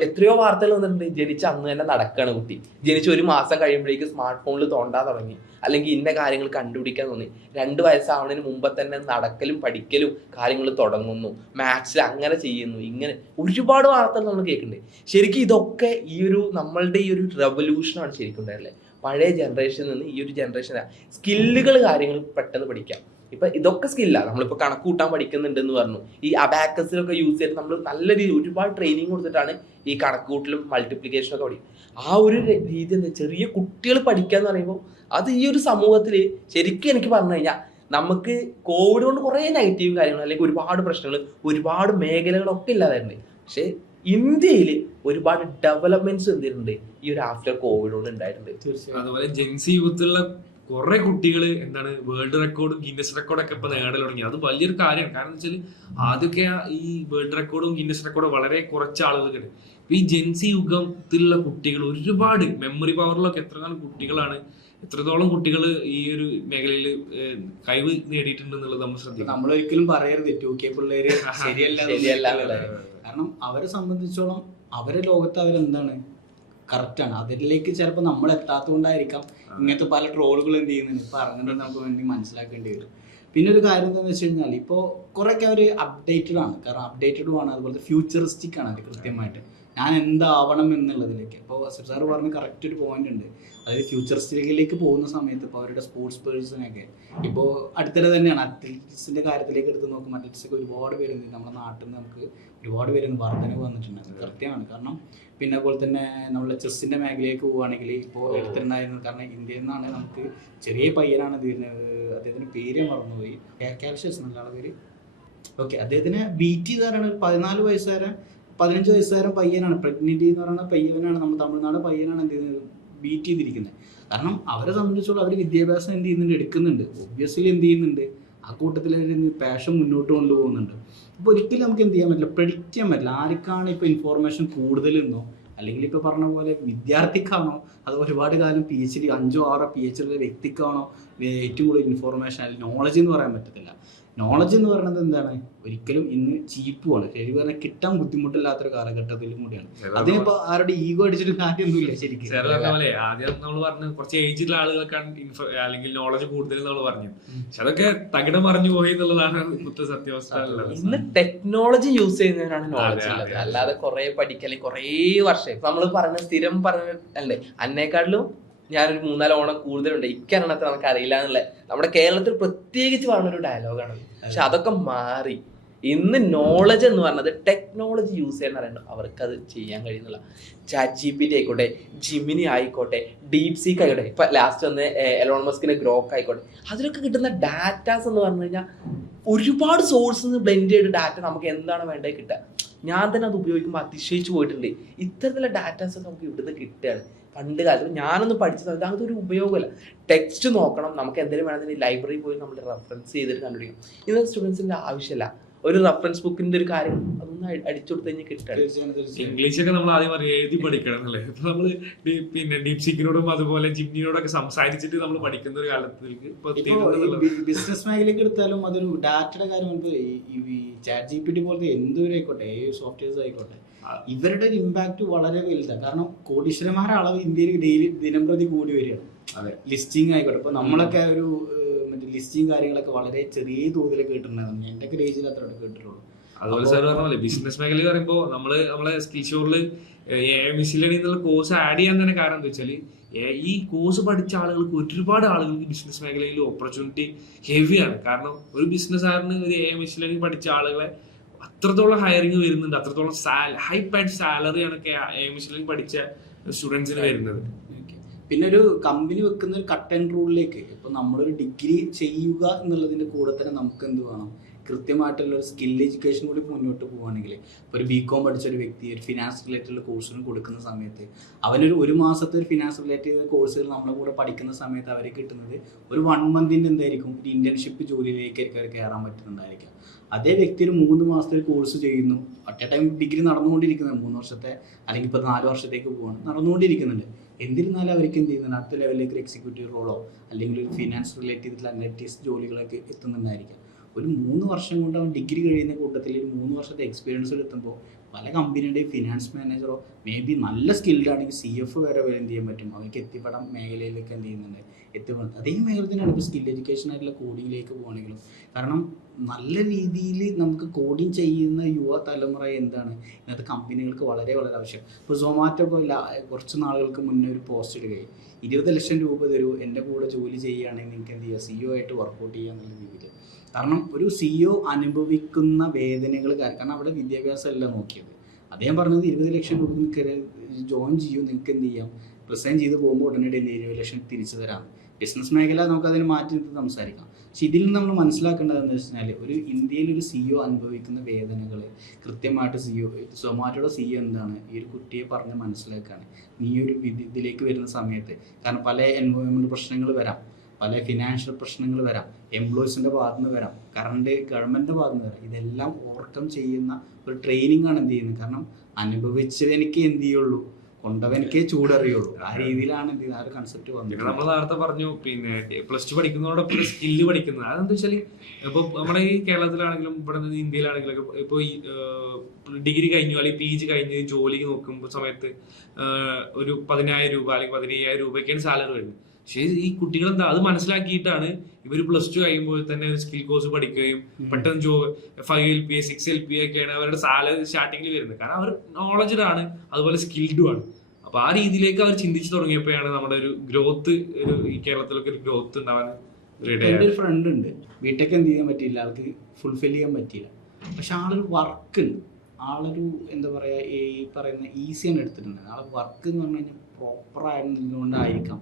എത്രയോ വാർത്തകൾ വന്നിട്ടുണ്ട്, ജനിച്ച അന്ന് തന്നെ നടക്കാണ് കുട്ടി, ജനിച്ച 1 മാസം കഴിയുമ്പോഴേക്ക് സ്മാർട്ട് ഫോണിൽ തോണ്ടാൻ തുടങ്ങി, അല്ലെങ്കിൽ ഇന്ന കാര്യങ്ങൾ കണ്ടുപിടിക്കാൻ തോന്നി. 2 വയസ്സാവുന്നതിന് മുമ്പ് തന്നെ നടക്കലും പഠിക്കലും കാര്യങ്ങൾ തുടങ്ങുന്നു, മാത്സിൽ അങ്ങനെ ചെയ്യുന്നു, ഇങ്ങനെ ഒരുപാട് വാർത്തകൾ നമ്മൾ കേൾക്കുന്നുണ്ട്. ശരിക്കും ഇതൊക്കെ ഈ ഒരു നമ്മളുടെ ഈ ഒരു റെവല്യൂഷനാണ് ശരിക്കും ഉണ്ടായിരുന്നത്. പഴയ ജനറേഷനിൽ നിന്ന് ഈ ഒരു ജനറേഷൻ സ്കില്ലുകൾ കാര്യങ്ങൾ പെട്ടെന്ന് പഠിക്കാം. ഇപ്പൊ ഇതൊക്കെ സ്കില്ലാണ്. നമ്മളിപ്പോ കണക്ക് കൂട്ടാൻ പഠിക്കുന്നുണ്ട് എന്ന് പറഞ്ഞു, ഈ അബാക്കസിലൊക്കെ യൂസ് ചെയ്ത് നമ്മൾ നല്ല രീതിയിൽ ഒരുപാട് ട്രെയിനിങ് കൊടുത്തിട്ടാണ് ഈ കണക്ക് കൂട്ടലും മൾട്ടിപ്ലിക്കേഷനും ഒക്കെ പഠിക്കും. ആ ഒരു രീതി എന്താ, ചെറിയ കുട്ടികൾ പഠിക്കുക എന്ന് പറയുമ്പോൾ അത് ഈ ഒരു സമൂഹത്തിൽ ശരിക്കും എനിക്ക് പറഞ്ഞു കഴിഞ്ഞാൽ നമുക്ക് കോവിഡ് കൊണ്ട് കുറേ നെഗറ്റീവ് കാര്യങ്ങൾ അല്ലെങ്കിൽ ഒരുപാട് പ്രശ്നങ്ങൾ ഒരുപാട് മേഖലകളൊക്കെ ഇല്ലാതായിരുന്നു. പക്ഷെ ഇന്ത്യയിൽ ഒരുപാട് ഡെവലപ്മെന്റ്സ് എന്തിട്ടുണ്ട് ഈ ഒരു ആഫ്റ്റർ കോവിഡ് കൊണ്ട് ഉണ്ടായിട്ടുണ്ട്. അതുപോലെ ജെൻസി യൂത്തുള്ള കുറെ കുട്ടികൾ എന്താണ് വേൾഡ് റെക്കോർഡും ഗിന്നസ് റെക്കോർഡൊക്കെ ഇപ്പൊ നേടൽ തുടങ്ങി. അത് വലിയൊരു കാര്യമാണ്. കാരണം വെച്ചാൽ ആദ്യമൊക്കെ ഈ വേൾഡ് റെക്കോർഡും ഗിന്നസ് റെക്കോർഡും വളരെ കുറച്ച് ആളുകൾക്കുണ്ട്. ഇപ്പൊ ഈ ജെൻസി യുഗത്തിലുള്ള കുട്ടികൾ ഒരുപാട് മെമ്മറി പവറിലൊക്കെ എത്രത്തോളം കുട്ടികൾ ഈ ഒരു മേഖലയിൽ കഴിവ് നേടിയിട്ടുണ്ട് എന്നുള്ളത് നമ്മൾ ശ്രദ്ധിക്കും. നമ്മളൊരിക്കലും പറയരുത് 2K പിള്ളേര് ശരിയല്ല. കാരണം അവരെ സംബന്ധിച്ചോളം അവരെ ലോകത്ത് അവരെന്താണ് കറക്റ്റാണ്. അതിലേക്ക് ചിലപ്പോൾ നമ്മൾ എത്താത്തത് കൊണ്ടായിരിക്കാം ഇങ്ങനത്തെ പല ട്രോളുകൾ എന്ത് ചെയ്യുന്നുണ്ട് ഇപ്പൊ ഇറങ്ങുന്നത് നമുക്ക് വേണ്ടി മനസ്സിലാക്കേണ്ടി വരും. പിന്നെ ഒരു കാര്യം എന്താണെന്ന് വെച്ച് കഴിഞ്ഞാൽ ഇപ്പോൾ കുറേയൊക്കെ അവർ അപ്ഡേറ്റഡ് ആണ്. കാരണം അപ്ഡേറ്റഡും ആണ്, അതുപോലെ ഫ്യൂച്ചറിസ്റ്റിക് ആണ് അത് കൃത്യമായിട്ട് ഞാൻ എന്താവണം എന്നുള്ളതിലേക്ക്. അപ്പോൾ സാർ പറഞ്ഞ കറക്റ്റ് ഒരു പോയിന്റ് ഉണ്ട്. അതായത് ഫ്യൂച്ചറിസ്റ്റിക്കിലേക്ക് പോകുന്ന സമയത്ത് ഇപ്പോൾ അവരുടെ സ്പോർട്സ് പേഴ്സണൊക്കെ ഇപ്പോൾ അടുത്തിടെ തന്നെയാണ് അത്ലറ്റിക്സിൻ്റെ കാര്യത്തിലേക്ക് എടുത്ത് നോക്കുമ്പോൾ അത്ലറ്റിക്സൊക്കെ ഒരുപാട് പേരുണ്ട് നമ്മുടെ നാട്ടിൽ നിന്ന്. നമുക്ക് ഒരുപാട് പേരുണ്ട്, വർധനവ് വന്നിട്ടുണ്ട്. അത് കൃത്യമാണ്. കാരണം പിന്നെ അതുപോലെ തന്നെ നമ്മളെ ചെസ്സിൻ്റെ മേഖലയിലേക്ക് പോവുകയാണെങ്കിൽ ഇപ്പോൾ എടുത്തിട്ടുണ്ടായിരുന്നത്, കാരണം ഇന്ത്യയിൽ നിന്നാണ് നമുക്ക് ചെറിയ പയ്യനാണ് അദ്ദേഹത്തിൻ്റെ പേര് മറന്നുപോയി, കാൽഷ്യസ് എന്നുള്ള പേര്. ഓക്കെ, അദ്ദേഹത്തിന് ബീറ്റ് ചെയ്താരാണ് 14 വയസ്സുകാരൻ 15 വയസ്സുകാരൻ പയ്യനാണ്, പ്രഗ്നൻറ്റി എന്ന് പറയുന്ന പയ്യനാണ്, നമ്മൾ തമിഴ്നാട് പയ്യനാണ് എന്ത് ചെയ്യുന്നത് ബീറ്റ് ചെയ്തിരിക്കുന്നത്. കാരണം അവരെ സംബന്ധിച്ചോളം അവർ വിദ്യാഭ്യാസം എന്ത് ചെയ്യുന്നുണ്ട്, എടുക്കുന്നുണ്ട്. ഒബ്വിയസ്ലി എന്ത് ചെയ്യുന്നുണ്ട്, ആ കൂട്ടത്തിൽ പാഷൻ മുന്നോട്ട് കൊണ്ടുപോകുന്നുണ്ട്. അപ്പോൾ ഒരിക്കലും നമുക്ക് എന്ത് ചെയ്യാൻ പറ്റില്ല, പ്രെഡിക്റ്റ് ചെയ്യാൻ പറ്റില്ല ആർക്കാണ് ഇപ്പോൾ ഇൻഫോർമേഷൻ കൂടുതലെന്നോ, അല്ലെങ്കിൽ ഇപ്പോൾ പറഞ്ഞ പോലെ വിദ്യാർത്ഥിക്കാണോ, അത് ഒരുപാട് കാലം PhD 5 or 6 PhD ഉള്ള വ്യക്തിക്കാണോ ഏറ്റവും കൂടുതൽ ഇൻഫോർമേഷൻ അല്ലെങ്കിൽ നോളജ് എന്ന് പറയാൻ പറ്റത്തില്ല. നോളജ് എന്ന് പറയുന്നത് എന്താണ്, ഒരിക്കലും ഇന്ന് ചീപ്പുമാണ്. ശരി പറഞ്ഞാൽ കിട്ടാൻ ബുദ്ധിമുട്ടില്ലാത്തൊരു കാലഘട്ടത്തിലും കൂടിയാണ്. അതിനിപ്പോ ആരുടെ ഈഗോ അടിച്ചിട്ട് കാര്യമൊന്നുമില്ല. ശരിക്കും ആദ്യം നമ്മൾ പറഞ്ഞു കുറച്ച് ഏജിലുള്ള ആളുകൾക്കാണ് അല്ലെങ്കിൽ നോളജ് കൂടുതൽ നമ്മൾ പറഞ്ഞു. പക്ഷെ അതൊക്കെ തകിടം മറിഞ്ഞു പോയി എന്നുള്ളതാണ് ഇന്നത്തെ സത്യാവസ്ഥ. ഇന്ന് ടെക്നോളജി യൂസ് ചെയ്യുന്നതിനാണ് നോളജ് ഉള്ളത്, അല്ലാതെ കുറെ പഠിക്കല് കുറേ വർഷം നമ്മൾ പറഞ്ഞ സ്ഥിരം പറഞ്ഞ അല്ലേ. അന്നേക്കാട്ടിലും ഞാനൊരു 3-4 ഓണം കൂടുതലുണ്ട്, ഇക്കാരണത്തിൽ നമുക്ക് അറിയില്ല എന്നുള്ള നമ്മുടെ കേരളത്തിൽ പ്രത്യേകിച്ച് പറഞ്ഞൊരു ഡയലോഗാണ്. പക്ഷെ അതൊക്കെ മാറി. ഇന്ന് നോളജ് എന്ന് പറഞ്ഞത് ടെക്നോളജി യൂസ് ചെയ്യാൻ അറിയണം, അവർക്കത് ചെയ്യാൻ കഴിയുന്നില്ല. ChatGPT ആയിക്കോട്ടെ, ജിമിനി ആയിക്കോട്ടെ, ഡീപ് സീക്ക് ആയിക്കോട്ടെ, ഇപ്പൊ ലാസ്റ്റ് വന്ന് എലോൺ മസ്കിന്റെ ഗ്രോക്ക് ആയിക്കോട്ടെ, അതിലൊക്കെ കിട്ടുന്ന ഡാറ്റാസ് എന്ന് പറഞ്ഞു കഴിഞ്ഞാൽ ഒരുപാട് സോഴ്സിൽ നിന്ന് ബ്ലെൻഡ് ചെയ്ത ഡാറ്റ നമുക്ക് എന്താണ് വേണ്ടത് കിട്ടുക. ഞാൻ തന്നെ അത് ഉപയോഗിക്കുമ്പോൾ അതിശയിച്ചു പോയിട്ടുണ്ട്. ഇത്തരത്തിലുള്ള ഡാറ്റാസ് നമുക്ക് ഇവിടുന്ന് കിട്ടുകയാണ്. പണ്ട് കാലത്ത് ഞാനൊന്നും പഠിച്ചത് അതൊരു ഉപയോഗമല്ല. ടെക്സ്റ്റ് നോക്കണം, നമുക്ക് എന്തെങ്കിലും വേണമെങ്കിൽ ലൈബ്രറി പോയി നമ്മൾ റെഫറൻസ് ചെയ്തിട്ട് കണ്ടുപിടിക്കണം. ഇന്നത്തെ സ്റ്റുഡൻസിന്റെ ആവശ്യമില്ല. ഒരു റെഫറൻസ് ബുക്കിന്റെ ഒരു കാര്യം അതൊന്നും അടിച്ചു കൊടുത്തു കഴിഞ്ഞാൽ കിട്ടുക. ഇംഗ്ലീഷൊക്കെ നമ്മൾ ആദ്യം എഴുതി പഠിക്കണം എന്നല്ലേ. ഇപ്പൊ നമ്മള് പിന്നെ ഡീപ് സീക്കിനോടും അതുപോലെ ജിംനിയോടൊക്കെ സംസാരിച്ചിട്ട് നമ്മൾ പഠിക്കുന്ന ഒരു കാലത്തേക്ക് ബിസിനസ് മേഖലയ്ക്ക് എടുത്താലും അതൊരു ഡാറ്റയുടെ കാര്യം. ഈ ChatGPT പോലത്തെ എന്തൊരു ആയിക്കോട്ടെ, സോഫ്റ്റ്വെയർസ് ആയിക്കോട്ടെ, ഇവരുടെ ഒരു ഇമ്പാക്ട് വളരെ വലുതാണ്. കാരണം കോടീശ്വരന്മാരുടെ അളവ് ഇന്ത്യയിൽ ഡെയിലി ദിനംപ്രതി കൂടി വരികയാണ്. ലിസ്റ്റിംഗ് ആയിക്കോട്ടെ, ഇപ്പൊ നമ്മളൊക്കെ ഒരു മറ്റേ ലിസ്റ്റിംഗ് കാര്യങ്ങളൊക്കെ വളരെ ചെറിയ തോതിൽ കേട്ടിട്ടുണ്ടായിരുന്നു. എൻ്റെ ഒക്കെ ഏജിൽ അത്ര കേട്ടിട്ടുള്ളൂ. അതുപോലെ സാർ പറഞ്ഞ പോലെ ബിസിനസ് മേഖല പറയുമ്പോൾ നമ്മളെ സ്കിൽ ഷോറിൽ മെഷീൻ ലേണിംഗ് എന്നുള്ള കോഴ്സ് ആഡ് ചെയ്യാൻ തന്നെ കാരണം എന്താ വെച്ചാൽ ഈ കോഴ്സ് പഠിച്ച ആളുകൾക്ക് ഒരുപാട് ആളുകൾക്ക് ബിസിനസ് മേഖലയിൽ ഓപ്പർച്യൂണിറ്റി ഹെവിയാണ്. കാരണം ഒരു ബിസിനസ്സുകാരന് ഒരു മെഷീൻ ലേണിംഗ് പഠിച്ച ആളുകളെ അത്രത്തോളം ഹയറിങ് വരുന്നുണ്ട്, അത്രത്തോളം ഹൈ പാഡ് സാലറിയാണ് മെഷീൻ ലേണിംഗ് പഠിച്ച സ്റ്റുഡൻസിന് വരുന്നത്. പിന്നെ ഒരു കമ്പനി വെക്കുന്ന ഒരു കട്ട് ആൻഡ് റൂളിലേക്ക് ഇപ്പൊ നമ്മളൊരു ഡിഗ്രി ചെയ്യുക എന്നുള്ളതിന്റെ കൂടെ തന്നെ നമുക്ക് എന്ത് വേണം, കൃത്യമായിട്ടുള്ള ഒരു സ്കിൽ എഡ്യൂക്കേഷൻ കൂടി മുന്നോട്ട് പോവുകയാണെങ്കിൽ ഇപ്പോൾ ഒരു BCom പഠിച്ച ഒരു വ്യക്തി ഒരു ഫിനാൻസ് റിലേറ്റഡ് കോഴ്സിന് കൊടുക്കുന്ന സമയത്ത് അവനൊരു 1 മാസത്തെ ഒരു ഫിനാൻസ് റിലേറ്റഡ് കോഴ്സുകൾ നമ്മളെ കൂടെ പഠിക്കുന്ന സമയത്ത് അവർ കിട്ടുന്നത് ഒരു 1 മന്തിൻ്റെ എന്തായിരിക്കും ഒരു ഇന്റേൺഷിപ്പ് ജോലിയിലേക്കായിരിക്കും അവർ കയറാൻ പറ്റുന്നുണ്ടായിരിക്കും. അതേ വ്യക്തി ഒരു 3 മാസത്തെ ഒരു കോഴ്സ് ചെയ്യുന്നു, അറ്റ് എ ടൈം ഡിഗ്രി നടന്നുകൊണ്ടിരിക്കുന്നത് 3 വർഷത്തെ അല്ലെങ്കിൽ ഇപ്പോൾ 4 വർഷത്തേക്ക് പോവാണ് നടന്നുകൊണ്ടിരിക്കുന്നുണ്ട്. എന്നിരുന്നാലും അവർക്ക് എന്ത് ചെയ്യുന്നുണ്ട്, അടുത്ത ലെവലിലേക്ക് ഒരു എക്സിക്യൂട്ടീവ് റോളോ അല്ലെങ്കിൽ ഒരു ഫിനാൻസ് റിലേറ്റഡ് ചെയ്തിട്ടുള്ള അനലിറ്റിക്സ് ജോലികളൊക്കെ എത്തുന്നുണ്ടായിരിക്കാം. ഒരു 3 വർഷം കൊണ്ട് അവൻ ഡിഗ്രി കഴിയുന്ന കൂട്ടത്തിൽ ഒരു 3 വർഷത്തെ എക്സ്പീരിയൻസിൽ എത്തുമ്പോൾ പല കമ്പനിയുടെയും ഫിനാൻസ് മാനേജറോ മേ ബി നല്ല സ്കിൽഡ് ആണെങ്കിൽ CF വരെ എന്ത് ചെയ്യാൻ പറ്റും, അവർക്ക് എത്തിപ്പെടാൻ മേഖലയിലേക്ക് എന്ത് ചെയ്യുന്നുണ്ട് എത്തിപ്പെടുന്നത്. അതേ മേഖല തന്നെയാണ് ഇപ്പോൾ സ്കിൽ എഡ്യൂക്കേഷൻ ആയിട്ടുള്ള കോഡിങ്ങിലേക്ക് പോകുകയാണെങ്കിലും. കാരണം നല്ല രീതിയിൽ നമുക്ക് കോഡിങ് ചെയ്യുന്ന യുവതലമുറ എന്താണ് ഇന്നത്തെ കമ്പനികൾക്ക് വളരെ വളരെ ആവശ്യം. ഇപ്പോൾ സൊമാറ്റോ പോലെ കുറച്ച് നാളുകൾക്ക് മുന്നേ ഒരു പോസ്റ്റ് ഇടുകയും 20 ലക്ഷം രൂപ തരൂ, എൻ്റെ കൂടെ ജോലി ചെയ്യുകയാണെങ്കിൽ നിങ്ങൾക്ക് എന്ത് ചെയ്യുക, CEO ആയിട്ട് വർക്കൗട്ട് ചെയ്യുക എന്നുള്ള രീതിയിൽ കാരണം ഒരു CEO അനുഭവിക്കുന്ന വേദനകൾ, കാരണം അവിടെ വിദ്യാഭ്യാസം അല്ല നോക്കിയത്. അദ്ദേഹം പറഞ്ഞത് 20 ലക്ഷം രൂപ നിങ്ങൾക്ക് ജോയിൻ ചെയ്യൂ, നിങ്ങൾക്ക് എന്ത് ചെയ്യാം, റിസൈൻ ചെയ്ത് പോകുമ്പോൾ ഉടനടി 20 ലക്ഷം തിരിച്ചു തരാം. ബിസിനസ് മേഖല നമുക്ക് അതിന് മാറ്റി നിർത്തി സംസാരിക്കാം. പക്ഷെ ഇതിൽ നിന്ന് നമ്മൾ മനസ്സിലാക്കേണ്ടത് എന്ന് വെച്ച് കഴിഞ്ഞാൽ ഒരു ഇന്ത്യയിൽ ഒരു CEO അനുഭവിക്കുന്ന വേദനകൾ കൃത്യമായിട്ട് സൊമാറ്റോയുടെ CEO എന്താണ് ഈ ഒരു കുട്ടിയെ പറഞ്ഞ് മനസ്സിലാക്കുകയാണ്. നീ ഒരു ഇതിലേക്ക് വരുന്ന സമയത്ത്, കാരണം പല എൻവയോൺമെൻറ്റ് പ്രശ്നങ്ങൾ വരാം, പല ഫിനാൻഷ്യൽ പ്രശ്നങ്ങൾ വരാം, എംപ്ലോയീസിൻ്റെ ഭാഗത്ത് നിന്ന് വരാം, ഗവൺമെൻറ്റിൻ്റെ ഭാഗത്ത് നിന്ന് വരാം. ഇതെല്ലാം ഓവർകം ചെയ്യുന്ന ഒരു ട്രെയിനിങ് ആണ് എന്ത് ചെയ്യുന്നത്. കാരണം അനുഭവിച്ചവനിക്ക് എന്ത് ചെയ്യുള്ളൂ, കൊണ്ടവനക്കേ ചൂടറിയുള്ളൂ. ആ രീതിയിലാണ് എന്ത് ചെയ്യുന്നത്, ആ ഒരു കൺസെപ്റ്റ് വന്നത്. നമ്മൾ നേരത്തെ പറഞ്ഞു പിന്നെ +2 പഠിക്കുന്നതോടൊപ്പം സ്കില്ല് പഠിക്കുന്നത്. അതെന്താ വെച്ചാൽ ഇപ്പൊ നമ്മുടെ ഈ കേരളത്തിലാണെങ്കിലും ഇവിടെ ഇന്ത്യയിലാണെങ്കിലും ഇപ്പൊ ഡിഗ്രി കഴിഞ്ഞു അല്ലെങ്കിൽ PG കഴിഞ്ഞ് ജോലിക്ക് നോക്കുമ്പോൾ സമയത്ത് ഒരു 10,000 രൂപ അല്ലെങ്കിൽ 15,000 രൂപയ്ക്കാണ് സാലറി വരുന്നത്. പക്ഷേ ഈ കുട്ടികൾ എന്താ അത് മനസ്സിലാക്കിയിട്ടാണ് ഇവർ +2 കഴിയുമ്പോൾ തന്നെ ഒരു സ്കിൽ കോഴ്സ് പഠിക്കുകയും പെട്ടെന്ന് 5 LPA 6 LPA ഒക്കെയാണ് അവരുടെ സാലറി സ്റ്റാർട്ടിങ്ങിൽ വരുന്നത്. കാരണം അവർ നോളജ്ഡ് ആണ്, അതുപോലെ സ്കിൽഡും ആണ്. അപ്പൊ ആ രീതിയിലേക്ക് അവർ ചിന്തിച്ചു തുടങ്ങിയപ്പോഴാണ് നമ്മുടെ ഒരു ഗ്രോത്ത്, ഈ കേരളത്തിലൊക്കെ ഒരു ഗ്രോത്ത് ഉണ്ടാവാൻ. എൻ്റെ ഒരു ഫ്രണ്ട് ഉണ്ട്, ബിടെക് എന്ത് ചെയ്യാൻ പറ്റിയില്ല, ആൾക്ക് ഫുൾഫിൽ ചെയ്യാൻ പറ്റിയില്ല. പക്ഷെ ആളൊരു വർക്ക്, ആളൊരു എന്താ പറയുക, ഈ പറയുന്ന ഈസിയാണ് എടുത്തിട്ടുണ്ട്. ആളെ വർക്ക് എന്ന് പറഞ്ഞു കഴിഞ്ഞാൽ പ്രോപ്പർ ആയിരുന്നതുകൊണ്ടായിരിക്കാം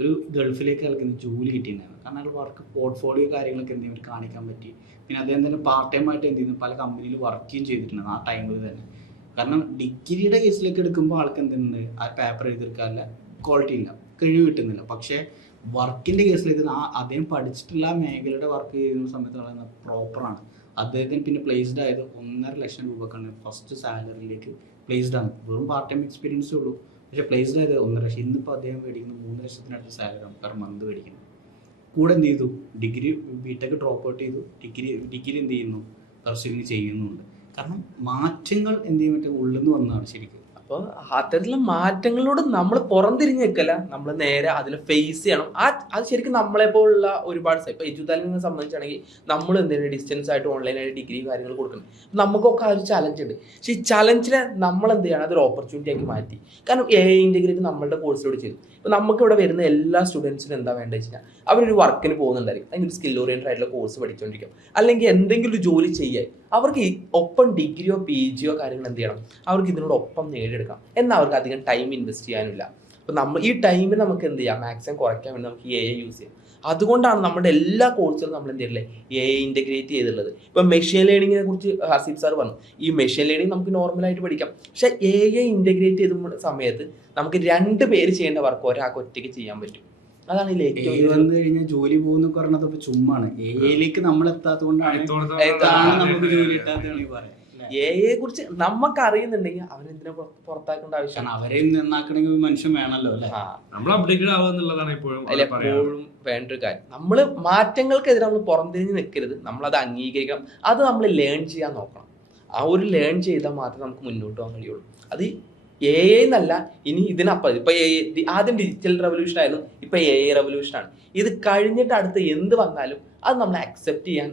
ഒരു ഗൾഫിലേക്ക് ആൾക്ക് ജോലി കിട്ടിയിട്ടുണ്ടായിരുന്നു. കാരണം അയാൾ വർക്ക് പോർട്ട്ഫോളിയോ കാര്യങ്ങളൊക്കെ എന്ത് ചെയ്യും കാണിക്കാൻ പറ്റി. പിന്നെ അദ്ദേഹം തന്നെ പാർട്ട് ടൈം ആയിട്ട് എന്ത് ചെയ്യുന്നു, പല കമ്പനിയിൽ വർക്കും ചെയ്തിട്ടുണ്ട് ആ ടൈമിൽ തന്നെ. കാരണം ഡിഗ്രിയുടെ കേസിലേക്ക് എടുക്കുമ്പോൾ ആൾക്ക് എന്തുണ്ട്, ആ പേപ്പർ എഴുതിയെടുക്കാനുള്ള ക്വാളിറ്റി ഇല്ല, കഴിവ് കിട്ടുന്നില്ല. പക്ഷേ വർക്കിൻ്റെ കേസിലേക്ക് അദ്ദേഹം പഠിച്ചിട്ടുള്ള ആ മേഖലയുടെ വർക്ക് ചെയ്യുന്ന സമയത്ത് പറയുന്നത് പ്രോപ്പറാണ്. അദ്ദേഹത്തിന് പിന്നെ പ്ലേസ്ഡ് ആയത് 1.5 ലക്ഷം രൂപക്കാണ് ഫസ്റ്റ് സാലറിയിലേക്ക് പ്ലേസ്ഡ് ആണ്. വെറും പാർട്ട് ടൈം എക്സ്പീരിയൻസേ ഉള്ളൂ, പക്ഷേ പ്ലേസ്ഡ് ആയത് 1.5 ലക്ഷം. ഇന്നിപ്പോൾ അദ്ദേഹം മേടിക്കുന്നത് 3 ലക്ഷത്തിനടുത്ത് സാലറി പെർ മന്ത് മേടിക്കുന്നു. കൂടെ എന്ത് ചെയ്തു, ഡിഗ്രി ബിടെക് ഡ്രോപ്പ് ഔട്ട് ചെയ്തു, ഡിഗ്രി എന്ത് ചെയ്യുന്നു, പെർസ്യൂവിങ് ചെയ്യുന്നുണ്ട്. കാരണം മാറ്റങ്ങൾ എന്ത് ചെയ്യാൻ പറ്റും ഉള്ളിൽ നിന്ന് വന്നതാണ് ശരിക്കും. അപ്പോൾ അത്തരത്തിലുള്ള മാറ്റങ്ങളോട് നമ്മൾ പുറംതിരിഞ്ഞ് നിൽക്കല്ല, നമ്മൾ നേരെ അതിനെ ഫേസ് ചെയ്യണം. അത് ശരിക്കും നമ്മളെ പോലുള്ള ഒരുപാട് ഇപ്പോൾ എജുതാലിനെ സംബന്ധിച്ചാണെങ്കിൽ നമ്മൾ എന്തെങ്കിലും ഡിസ്റ്റൻസ് ആയിട്ട് ഓൺലൈനായിട്ട് ഡിഗ്രി കാര്യങ്ങൾ കൊടുക്കണം. നമുക്കൊക്കെ ആ ഒരു ചലഞ്ച് ഉണ്ട്. പക്ഷേ ഈ ചലഞ്ചിനെ നമ്മൾ എന്ത് ചെയ്യണം, അതൊരു ഓപ്പർച്യൂണിറ്റി ആക്കി മാറ്റി. കാരണം AI ഇൻ്റഗ്രേറ്റ് നമ്മളുടെ കോഴ്സിലൂടെ ചെയ്തു. ഇപ്പോൾ നമുക്കിവിടെ വരുന്ന എല്ലാ സ്റ്റുഡൻസിനും എന്താ വേണ്ടത് വെച്ച് കഴിഞ്ഞാൽ അവരൊരു വർക്കിന് പോകുന്നുണ്ടായിരിക്കും, അല്ലെങ്കിൽ ഒരു സ്കിൽ ഓറിയൻറ്റഡ് ആയിട്ടുള്ള കോഴ്സ് പഠിച്ചുകൊണ്ടിരിക്കും, അല്ലെങ്കിൽ എന്തെങ്കിലും ഒരു ജോലി ചെയ്യാൻ അവർക്ക് ഒപ്പം ഡിഗ്രിയോ PGയോ കാര്യങ്ങൾ എന്ത് ചെയ്യണം, അവർക്ക് ഇതിനോടൊപ്പം നേടിയെടുക്കാം. എന്നാൽ അവർക്ക് അധികം ടൈം ഇൻവെസ്റ്റ് ചെയ്യാനില്ല. അപ്പോൾ നമ്മൾ ഈ ടൈമിൽ നമുക്ക് എന്ത് ചെയ്യാം, മാക്സിമം കുറയ്ക്കാൻ വേണ്ടി നമുക്ക് AI യൂസ് ചെയ്യാം. അതുകൊണ്ടാണ് നമ്മുടെ എല്ലാ കോഴ്സുകളും നമ്മൾ എന്ത് ചെയ്യില്ലേ AI ഇൻ്റഗ്രേറ്റ് ചെയ്തിട്ടുള്ളത്. ഇപ്പം മെഷീൻ ലേണിങ്ങിനെ കുറിച്ച് ഹസീബ് സാർ പറഞ്ഞു. ഈ മെഷീൻ ലേണിംഗ് നമുക്ക് നോർമലായിട്ട് പഠിക്കാം, പക്ഷേ AI ഇൻ്റഗ്രേറ്റ് ചെയ്ത സമയത്ത് നമുക്ക് 2 പേര് ചെയ്യേണ്ട വർക്ക് ഒരാൾക്ക് ഒറ്റയ്ക്ക് ചെയ്യാൻ പറ്റും. അതാണ് AI വന്നു കഴിഞ്ഞാൽ ജോലി പോകുന്ന പറഞ്ഞത് ചുമ്മാണ്. AIയിലേക്ക് നമ്മൾ എത്താത്തത് കൊണ്ടാണ് നമുക്ക് ജോലി കിട്ടാത്തതാണ് പറയാം. AI കുറിച്ച് നമുക്ക് അറിയുന്നുണ്ടെങ്കിൽ അവനെന്തിനാ പുറത്താക്കേണ്ട ആവശ്യമാണ്. അവരെയും നന്നാക്കണമെങ്കിൽ മനുഷ്യൻ വേണമല്ലോ അല്ലേ. നമ്മൾ അപ്ഡേറ്റഡ് ആവുക എന്നുള്ളതാണ് എപ്പോഴും വേണ്ടൊരു കാര്യം. നമ്മൾ മാറ്റങ്ങൾക്കെതിരെ നമ്മൾ പുറംതിരിഞ്ഞ് നിൽക്കരുത്, നമ്മളത് അംഗീകരിക്കണം, അത് നമ്മൾ ലേൺ ചെയ്യാൻ നോക്കണം. ആ ഒരു ലേൺ ചെയ്താൽ മാത്രമേ നമുക്ക് മുന്നോട്ട് പോകാൻ കഴിയുള്ളൂ. അത് AI എന്നല്ല, ഇനി ഇതിനപ്പുറം. ഇപ്പൊ ആദ്യം ഡിജിറ്റൽ റെവല്യൂഷൻ ആയിരുന്നു, ഇപ്പൊ AI റെവല്യൂഷനാണ്. ഇത് കഴിഞ്ഞിട്ട് അടുത്ത് എന്ത് വന്നാലും അത് നമ്മൾ അക്സെപ്റ്റ് ചെയ്യാൻ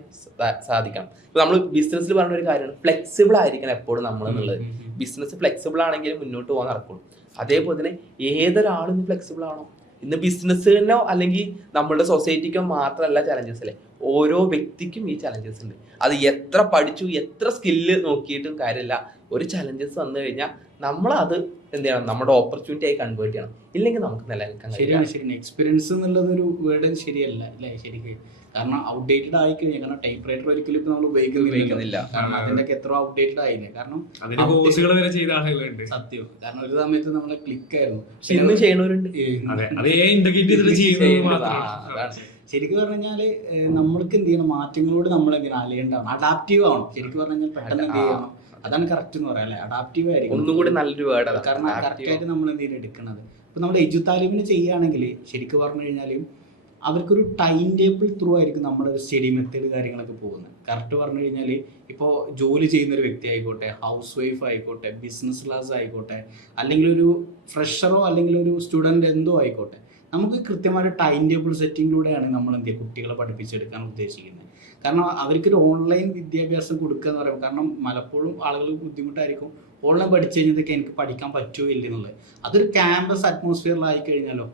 സാധിക്കണം. ഇപ്പൊ നമ്മൾ ബിസിനസ്സിൽ പറഞ്ഞ ഒരു കാര്യമാണ്, ഫ്ലെക്സിബിൾ ആയിരിക്കണം എപ്പോഴും നമ്മൾ എന്നുള്ളത്. ബിസിനസ് ഫ്ലെക്സിബിൾ ആണെങ്കിലും മുന്നോട്ട് പോകാൻ നടക്കുള്ളൂ. അതേപോലെ തന്നെ ഏതൊരാളും ഫ്ലെക്സിബിൾ ആണോ? ഇന്ന് ബിസിനസ്സിനോ അല്ലെങ്കിൽ നമ്മുടെ സൊസൈറ്റിക്കോ മാത്രമല്ല ചലഞ്ചസ് അല്ലേ, ഓരോ വ്യക്തിക്കും ഈ ചലഞ്ചസ് ഉണ്ട്. അത് എത്ര പഠിച്ചു, എത്ര സ്കില്ല് നോക്കിയിട്ടും കാര്യമില്ല. ഒരു ചലഞ്ചസ് വന്നു കഴിഞ്ഞാൽ നമ്മളത് എന്ത് ചെയ്യണം, നമ്മുടെ ഓപ്പർച്യൂണിറ്റി ആയി കൺവേർട്ട് ചെയ്യണം. ഇല്ലെങ്കിൽ നമുക്ക് നിലനിൽക്കാൻ ശരിയാണ്. എക്സ്പീരിയൻസ് എന്നുള്ളതൊരു വേർഡ് ശരിയല്ല അല്ലേ ശരിക്കും. കാരണം ഔട്ട്ഡേറ്റഡ് ആയി കഴിഞ്ഞാൽ, കാരണം ടൈപ്പ് റൈറ്റർ ഒരിക്കലും ഇപ്പൊ നമ്മൾ ഉപയോഗിക്കുന്നില്ല. കാരണം അതിന്റെ എത്ര ഔട്ട്ഡേറ്റഡ് ആയില്ലേ. കാരണം സത്യം. കാരണം ഒരു സമയത്ത് നമ്മളെ ക്ലിക്ക് ആയിരുന്നു, ഇന്ന് ചെയ്യണവരുണ്ട്. ശരിക്കും പറഞ്ഞാല് നമ്മൾക്ക് എന്ത് ചെയ്യണം, മാറ്റങ്ങളോട് നമ്മൾ എന്ത് ചെയ്യണം, അലയേണ്ടതാണ്, അഡാപ്റ്റീവ് ആവണം. ശരിക്കും പറഞ്ഞാൽ പെട്ടെന്ന് എന്ത് ചെയ്യണം, അതാണ് കറക്റ്റ് എന്ന് പറയാം അല്ലെ. അഡാപ്റ്റീവ് ആയിരിക്കും ഒന്നുകൂടി നല്ലൊരു വേർഡ്. കാരണം കറക്റ്റായിട്ട് നമ്മൾ എന്തെങ്കിലും എടുക്കണത്. ഇപ്പൊ നമ്മൾ എജുതാലിമിന് ചെയ്യുകയാണെങ്കിൽ ശരിക്കും പറഞ്ഞു കഴിഞ്ഞാൽ അവർക്കൊരു ടൈം ടേബിൾ ത്രൂ ആയിരിക്കും നമ്മുടെ സ്റ്റഡി മെത്തേഡ് കാര്യങ്ങളൊക്കെ പോകുന്നത്. കറക്റ്റ് പറഞ്ഞു കഴിഞ്ഞാൽ ഇപ്പോൾ ജോലി ചെയ്യുന്ന ഒരു വ്യക്തി ആയിക്കോട്ടെ, ഹൗസ് വൈഫ് ആയിക്കോട്ടെ, ബിസിനസ് ക്ലാസ് ആയിക്കോട്ടെ, അല്ലെങ്കിൽ ഒരു ഫ്രഷറോ അല്ലെങ്കിൽ ഒരു സ്റ്റുഡൻറ് എന്തോ ആയിക്കോട്ടെ, നമുക്ക് കൃത്യമായിട്ട് ടൈം ടേബിൾ സെറ്റിങ്ങിലൂടെയാണ് നമ്മൾ എന്ത് കുട്ടികളെ പഠിപ്പിച്ചെടുക്കാൻ ഉദ്ദേശിക്കുന്നത്. കാരണം അവർക്കൊരു ഓൺലൈൻ വിദ്യാഭ്യാസം കൊടുക്കുക എന്ന് പറയുമ്പോൾ, കാരണം പലപ്പോഴും ആളുകൾക്ക് ബുദ്ധിമുട്ടായിരിക്കും ഓൺലൈൻ പഠിച്ചു കഴിഞ്ഞതൊക്കെ എനിക്ക് പഠിക്കാൻ പറ്റുമോ ഇല്ലെന്നുള്ളത്. അതൊരു ക്യാമ്പസ് അറ്റ്മോസ്ഫിയറിലായി കഴിഞ്ഞാലോ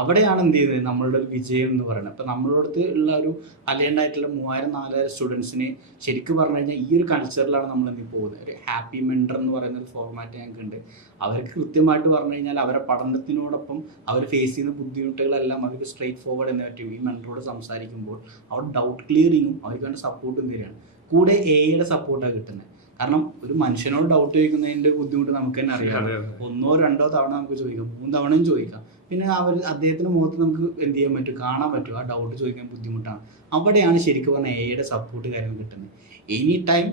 അവിടെയാണ് എന്ത് ചെയ്യുന്നത് നമ്മളുടെ ഒരു വിജയം എന്ന് പറയുന്നത്. അപ്പം നമ്മളോടത്ത് ഉള്ള ഒരു അലൈൻഡായിട്ടുള്ള 3000-4000 സ്റ്റുഡൻസിന് ശരിക്കും പറഞ്ഞു കഴിഞ്ഞാൽ ഈ ഒരു കൾച്ചറിലാണ് നമ്മൾ എന്ത് പോകുന്നത്. ഒരു ഹാപ്പി മെൻറ്റർ എന്ന് പറയുന്ന ഒരു ഫോർമാറ്റ് ഞങ്ങൾക്കുണ്ട്. അവർക്ക് കൃത്യമായിട്ട് പറഞ്ഞു കഴിഞ്ഞാൽ അവരെ പഠനത്തിനോടൊപ്പം അവർ ഫേസ് ചെയ്യുന്ന ബുദ്ധിമുട്ടുകളെല്ലാം അവർക്ക് സ്ട്രെയിറ്റ് ഫോർവേഡ് എന്ന് പറ്റും. ഈ മെൻറ്ററോട് സംസാരിക്കുമ്പോൾ അവർ ഡൗട്ട് ക്ലിയറിങ്ങും അവർക്ക് വേണ്ട സപ്പോർട്ടും തരികയാണ്. കൂടെ എയുടെ സപ്പോർട്ടാണ് കിട്ടുന്നത്. കാരണം ഒരു മനുഷ്യനോട് ഡൗട്ട് ചോദിക്കുന്നതിൻ്റെ ബുദ്ധിമുട്ട് നമുക്ക് തന്നെ അറിയാം. 1-2 തവണ നമുക്ക് ചോദിക്കാം, 3 തവണയും ചോദിക്കാം. പിന്നെ അദ്ദേഹത്തിന്റെ മുഖത്ത് നമുക്ക് എന്ത് ചെയ്യാൻ പറ്റും, കാണാൻ പറ്റും. ആ ഡൗട്ട് ചോദിക്കാൻ ബുദ്ധിമുട്ടാണ്. അവിടെയാണ് ശരിക്കും പറഞ്ഞാൽ എയുടെ സപ്പോർട്ട് കാര്യങ്ങൾ കിട്ടുന്നത്. Any time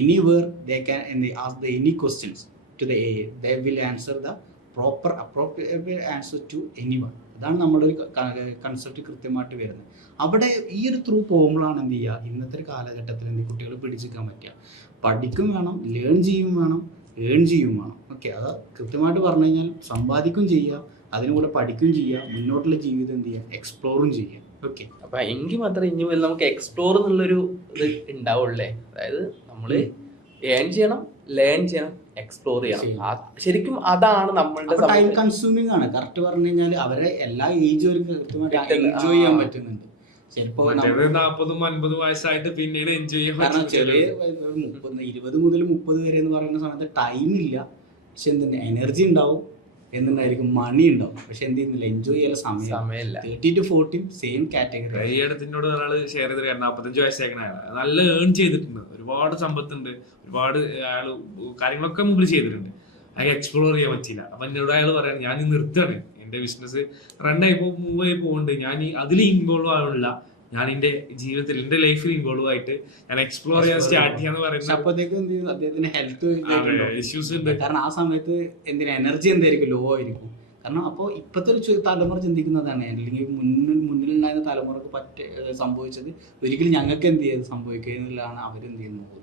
anywhere they can ask the any questions to the A, they will answer the proper appropriate answer to anyone. അതാണ് നമ്മുടെ ഒരു കൺസെപ്റ്റ് കൃത്യമായിട്ട് വരുന്നത്. അവിടെ ഈ ഒരു ത്രൂ പോകുമ്പോഴാണ് എന്ത് ചെയ്യുക, ഇന്നത്തെ ഒരു കാലഘട്ടത്തിൽ എന്ത് കുട്ടികൾ പിടിച്ചെടുക്കാൻ പറ്റുക. പഠിക്കും വേണം, ലേൺ ചെയ്യും വേണം, ഏൺ ചെയ്യും വേണം. ഓക്കെ, അത് കൃത്യമായിട്ട് പറഞ്ഞു കഴിഞ്ഞാൽ സമ്പാദിക്കും ചെയ്യുക, അതിനുകൂടെ പഠിക്കുകയും ചെയ്യുക, മുന്നോട്ടുള്ള ജീവിതം എന്ത് ചെയ്യുക, എക്സ്പ്ലോറും ചെയ്യുക. ഓക്കെ, അപ്പൊ എങ്കിൽ മാത്രമേ ഇനി മുതൽ നമുക്ക് എക്സ്പ്ലോർ എന്നുള്ളൊരു ഇത് ഉണ്ടാവുള്ളേ. അതായത് നമ്മള് ഏൺ ചെയ്യണം, ലേൺ ചെയ്യണം, എക്സ്പ്ലോർ ചെയ്യണം. ശരിക്കും അതാണ് നമ്മളുടെ ടൈം കൺസ്യൂമിംഗ് ആണ്. കറക്റ്റ് പറഞ്ഞു കഴിഞ്ഞാൽ അവരെ എല്ലാ ഏജും അവർക്ക് കൃത്യമായിട്ട് എൻജോയ് ചെയ്യാൻ പറ്റുന്നുണ്ട്. ചിലപ്പോ 40-50 വയസ്സായിട്ട് പിന്നീട് എൻജോയ് ചെയ്യാൻ, കാരണം ചെറിയ 20 മുതൽ 30 വരെ എന്ന് പറയുന്ന സമയത്ത് ടൈം ഇല്ല, പക്ഷെ എന്തിന്റെ എനർജി ഉണ്ടാവും, എന്തുണ്ടായിരിക്കും, മണി ഉണ്ടാവും, പക്ഷെ എന്ത് ചെയ്യുന്നില്ല, എൻജോയ് ചെയ്യാൻ സമയമില്ല. 30 to 40 സെയിം കാറ്റഗറി. ഈ അടുത്തിനോട് ഒരാള് ഷെയർ ചെയ്ത് 45 വയസ്സേക്കണ നല്ല ഏൺ ചെയ്തിട്ടുണ്ട്, ഒരുപാട് സമ്പത്തുണ്ട്, ഒരുപാട് അയാൾ കാര്യങ്ങളൊക്കെ മുമ്പിൽ ചെയ്തിട്ടുണ്ട്. അയാൾ എക്സ്പ്ലോർ ചെയ്യാൻ പറ്റില്ല. അപ്പൊ എന്നോട് അയാൾ പറയാൻ, ഞാൻ നിർത്തുകയാണ്, എന്റെ ബിസിനസ് റണ്ണായി മൂവ് ആയി പോകുന്നുണ്ട്, ഞാൻ അതിൽ ഇൻവോൾവ് ആവുന്നില്ല, ഞാൻ എന്റെ ജീവിതത്തിൽ എന്റെ ലൈഫിൽ ഇൻവോൾവ് ആയിട്ട് ഞാൻ എക്സ്പ്ലോർ ചെയ്യാൻ സ്റ്റാർട്ട് ചെയ്യാന്ന് പറയുന്നത്. അപ്പോഴത്തേക്കും എന്ത് ചെയ്യും, അദ്ദേഹത്തിന് ഹെൽത്ത് ഇഷ്യൂസ് ഉണ്ട്. കാരണം ആ സമയത്ത് എന്തിനാ എനർജി എന്തായിരിക്കും, ലോ ആയിരിക്കും. കാരണം അപ്പോൾ ഇപ്പോഴത്തെ ഒരു തലമുറ ചിന്തിക്കുന്നതാണ്, അല്ലെങ്കിൽ മുന്നിലുണ്ടായിരുന്ന തലമുറക്ക് സംഭവിച്ചത് ഒരിക്കലും ഞങ്ങൾക്ക് എന്ത് ചെയ്ത് സംഭവിക്കുക എന്നുള്ളതാണ് അവരെന്ത് ചെയ്യുന്നത് പോകുന്നത്.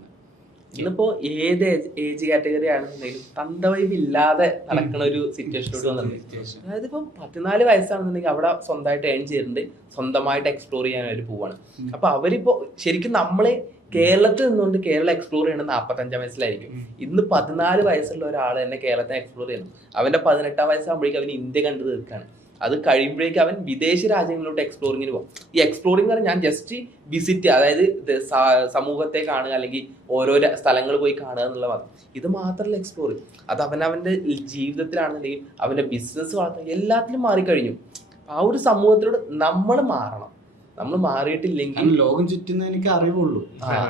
ഇന്നിപ്പോ ഏത് ഏജ് കാറ്റഗറി ആണെന്നുണ്ടെങ്കിലും തന്തവൈബ് ഇല്ലാതെ നടക്കുന്ന ഒരു സിറ്റുവേഷനിലോട്ട് വന്നിട്ടുണ്ട്. അതായത് ഇപ്പം 14 വയസ്സാണെന്നുണ്ടെങ്കിൽ അവിടെ സ്വന്തമായിട്ട് ഏൺ ചെയ്തിട്ടുണ്ട്, സ്വന്തമായിട്ട് എക്സ്പ്ലോർ ചെയ്യാൻ അവർ പോവാണ്. അപ്പൊ അവരിപ്പോ ശരിക്കും നമ്മള് കേരളത്തിൽ നിന്നുകൊണ്ട് കേരളം എക്സ്പ്ലോർ ചെയ്യണത് 45 വയസ്സിലായിരിക്കും. ഇന്ന് 14 വയസ്സുള്ള ഒരാൾ തന്നെ കേരളത്തെ എക്സ്പ്ലോർ ചെയ്യുന്നു. അവന്റെ 18-ാം വയസ്സാകുമ്പോഴേക്കും അവന് ഇന്ത്യ കണ്ടു തീർക്കാണ്. അത് കഴിയുമ്പോഴേക്കും അവൻ വിദേശ രാജ്യങ്ങളിലോട്ട് എക്സ്പ്ലോറിങ്ങിന് പോകും. ഈ എക്സ്പ്ലോറിംഗ് എന്ന് പറഞ്ഞാൽ ഞാൻ ജസ്റ്റ് വിസിറ്റ്, അതായത് സമൂഹത്തെ കാണുക, അല്ലെങ്കിൽ ഓരോ സ്ഥലങ്ങൾ പോയി കാണുക എന്നുള്ള മാത്രം. ഇത് മാത്രമല്ല എക്സ്പ്ലോർ, അത് അവനവൻ്റെ ജീവിതത്തിലാണെന്നുണ്ടെങ്കിൽ അവൻ്റെ ബിസിനസ് വളർത്തുക, എല്ലാത്തിലും മാറിക്കഴിഞ്ഞു. ആ ഒരു സമൂഹത്തിലൂടെ നമ്മൾ മാറണം. നമ്മൾ മാറിയിട്ടില്ലെങ്കിൽ ലോകം ചുറ്റുന്ന എനിക്ക് അറിവുള്ളൂ.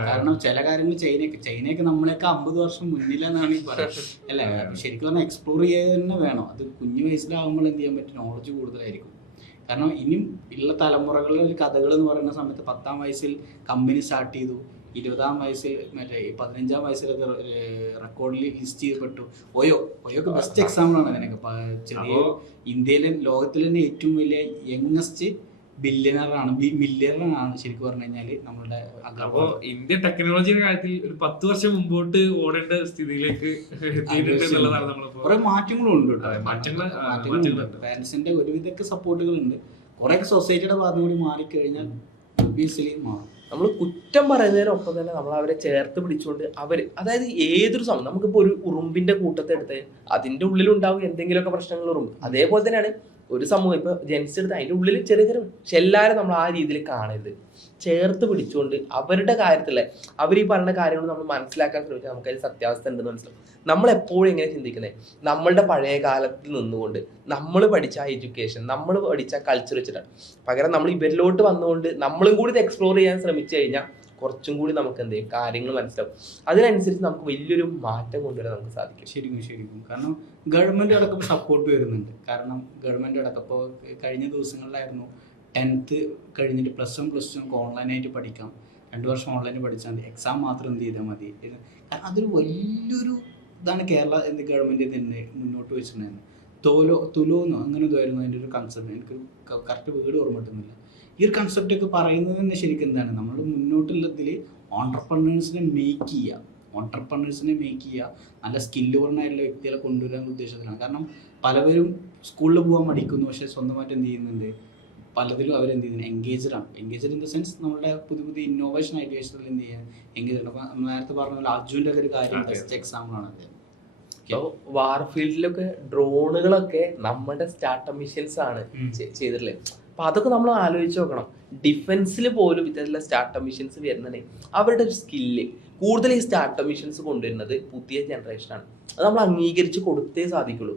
കാരണം ചില കാര്യങ്ങൾ ചൈനയൊക്കെ നമ്മളെയൊക്കെ 50 വർഷം മുന്നിലെന്നാണ് ഈ പറയുന്നത് അല്ലേ. ശരിക്കും പറഞ്ഞാൽ എക്സ്പ്ലോർ ചെയ്യാൻ തന്നെ വേണം. അത് കുഞ്ഞു വയസ്സിലാകുമ്പോൾ എന്ത് ചെയ്യാൻ പറ്റും, നോളജ് കൂടുതലായിരിക്കും. കാരണം ഇനിയും ഉള്ള തലമുറകളിലെ ഒരു കഥകൾ എന്ന് പറയുന്ന സമയത്ത് 10-ാം വയസ്സിൽ കമ്പനി സ്റ്റാർട്ട് ചെയ്തു, 20-ാം വയസ്സിൽ 15-ാം വയസ്സിലൊക്കെ റെക്കോർഡിൽ ലിസ്റ്റ് ചെയ്യപ്പെട്ടു. ഓയോക്കെ ബെസ്റ്റ് എക്സാമ്പിളാണ് അതിനൊക്കെ. ചെറിയ ഇന്ത്യയിലെ ലോകത്തിലെ തന്നെ ഏറ്റവും വലിയ യങ്ങസ്റ്റ് മില്യണറാണ് ശരിക്കും പറഞ്ഞു കഴിഞ്ഞാല് നമ്മളുടെ. അപ്പോ ഇന്ത്യ ടെക്നോളജിയുടെ കാര്യത്തിൽ ഒരു 10 വർഷം മുമ്പോട്ട് ഓടേണ്ട സ്ഥിതിയിലേക്ക് എത്തിയിട്ടുണ്ട് എന്നുള്ളതാണ് നമ്മളിപ്പോ. കുറെ മാറ്റങ്ങളും ഉണ്ട് കേട്ടോ. പാരന്റ്സിന്റെ ഒരുവിധമൊക്കെ സപ്പോർട്ടുകളുണ്ട്. കുറെയൊക്കെ സൊസൈറ്റിയുടെ ഭാഗം കൂടി മാറിക്കഴിഞ്ഞാൽ ഒബ്വിയസ്ലി മാറും. നമ്മൾ കുറ്റം പറയുന്നതിനൊപ്പം തന്നെ നമ്മൾ അവരെ ചേർത്ത് പിടിച്ചുകൊണ്ട് അതായത് ഏതൊരു സമയം നമുക്കിപ്പോൾ ഒരു ഉറുമ്പിന്റെ കൂട്ടത്തെ എടുത്ത് അതിന്റെ ഉള്ളിലുണ്ടാവും എന്തെങ്കിലുമൊക്കെ പ്രശ്നങ്ങൾ ഉറുമ്പ്. അതേപോലെ തന്നെയാണ് ഒരു സമൂഹം. ഇപ്പൊ ജെൻസ് എടുത്ത് അതിന്റെ ഉള്ളിൽ ചെറിയ ചെറിയ, പക്ഷെ എല്ലാവരും നമ്മൾ ആ രീതിയിൽ കാണരുത്. ചേർത്ത് പിടിച്ചുകൊണ്ട് അവരുടെ കാര്യത്തിലെ അവർ ഈ പറഞ്ഞ കാര്യങ്ങൾ നമ്മൾ മനസ്സിലാക്കാൻ ശ്രമിച്ചാൽ നമുക്കതിൽ സത്യാവസ്ഥ ഉണ്ടെന്ന് മനസ്സിലാവും. നമ്മൾ എപ്പോഴും എങ്ങനെ ചിന്തിക്കുന്നത്, നമ്മളുടെ പഴയ കാലത്തിൽ നിന്നുകൊണ്ട് നമ്മൾ പഠിച്ച ആ എഡ്യൂക്കേഷൻ, നമ്മൾ പഠിച്ച കൾച്ചർ വെച്ചിട്ടാണ്. പകരം നമ്മൾ ഇവരിലോട്ട് വന്നുകൊണ്ട് നമ്മളും കൂടി ഇത് എക്സ്പ്ലോർ ചെയ്യാൻ ശ്രമിച്ചു കഴിഞ്ഞാൽ കുറച്ചും കൂടി നമുക്ക് എന്ത് ചെയ്യും, കാര്യങ്ങൾ മനസ്സിലാവും. അതിനനുസരിച്ച് നമുക്ക് വലിയൊരു മാറ്റം കൊണ്ടുവരാൻ നമുക്ക് സാധിക്കും. ശരിക്കും കാരണം ഗവൺമെന്റ് അടക്കം സപ്പോർട്ട് വരുന്നുണ്ട്. കാരണം ഗവൺമെന്റ് അടക്കം ഇപ്പോൾ കഴിഞ്ഞ ദിവസങ്ങളിലായിരുന്നു 10th കഴിഞ്ഞിട്ട് +1 +2 നമുക്ക് ഓൺലൈനായിട്ട് പഠിക്കാം. 2 വർഷം ഓൺലൈനിൽ പഠിച്ചാൽ മതി, എക്സാം മാത്രം എന്ത് ചെയ്താൽ മതി. കാരണം അതൊരു വലിയൊരു ഇതാണ് കേരള ഗവൺമെന്റ് തന്നെ മുന്നോട്ട് വെച്ചിട്ടുണ്ടായിരുന്നു. തുലോന്നോ അങ്ങനെ ഇതായിരുന്നു അതിൻ്റെ ഒരു കൺസെപ്റ്റ്. എനിക്ക് കറക്റ്റ് വീട് ഓർമ്മ കിട്ടുന്നില്ല. ഈ ഒരു കൺസെപ്റ്റ് ഒക്കെ പറയുന്നത് തന്നെ ശരിക്കും എന്താണ്, നമ്മൾ മുന്നോട്ടുള്ളതിൽ ഓൺട്രപ്രനേഴ്സിനെ മേക്ക് ചെയ്യുക, നല്ല സ്കില്ലുള്ളായിട്ടുള്ള വ്യക്തികളെ കൊണ്ടുവരാൻ ഉദ്ദേശത്തിലാണ്. കാരണം പലവരും സ്കൂളിൽ പോകാൻ മടിക്കുന്നു, പക്ഷേ സ്വന്തമായിട്ട് എന്ത് ചെയ്യുന്നുണ്ട്, പലതിലും അവരെന്ത് ചെയ്യുന്നത് എൻഗേജ്ഡ് ഇൻ ദ സെൻസ് നമ്മുടെ പുതിയ ഇന്നോവേഷൻ ഐഡിയാസിൽ എന്ത് ചെയ്യാൻ എൻഗേജ്ഡ്. അപ്പം നേരത്തെ പറഞ്ഞ പോലെ അർജുൻ്റെ ഒക്കെ ഒരു കാര്യം ബെസ്റ്റ് എക്സാമ്പിളാണ് അദ്ദേഹം. ഇപ്പൊ വാർഫീൽഡിലൊക്കെ ഡ്രോണുകളൊക്കെ നമ്മുടെ സ്റ്റാർട്ടപ്പ് മിഷൻസ് ആണ് ചെയ്തിട്ടുള്ളത്. അപ്പൊ അതൊക്കെ നമ്മൾ ആലോചിച്ച് നോക്കണം. ഡിഫൻസിൽ പോലും ഇത്തരത്തിലുള്ള സ്റ്റാർട്ടപ്പ് മിഷൻസ് വരുന്നുണ്ടെങ്കിൽ അവരുടെ ഒരു സ്കില്ല് കൂടുതൽ ഈ സ്റ്റാർട്ടപ്പ് മിഷൻസ് കൊണ്ടുവരുന്നത് പുതിയ ജനറേഷനാണ്. അത് നമ്മൾ അംഗീകരിച്ച് കൊടുത്തേ സാധിക്കുള്ളൂ.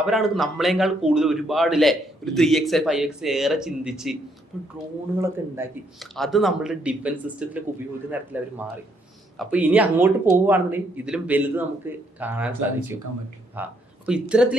അവരാണ് നമ്മളെക്കാൾ കൂടുതൽ ഒരുപാട് അല്ലേ ഒരു 3x 5x ഏറെ ചിന്തിച്ച് ഇപ്പൊ ഡ്രോണുകളൊക്കെ ഉണ്ടാക്കി അത് നമ്മളുടെ ഡിഫൻസ് സിസ്റ്റത്തിലൊക്കെ ഉപയോഗിക്കുന്ന തരത്തിൽ അവർ മാറി. അപ്പൊ ഇനി അങ്ങോട്ട് പോവുകയാണെന്നുണ്ടെങ്കിൽ ഇതിലും വലുത് നമുക്ക് കാണാൻ സാധിക്കും. അപ്പൊ ഇത്തരത്തിൽ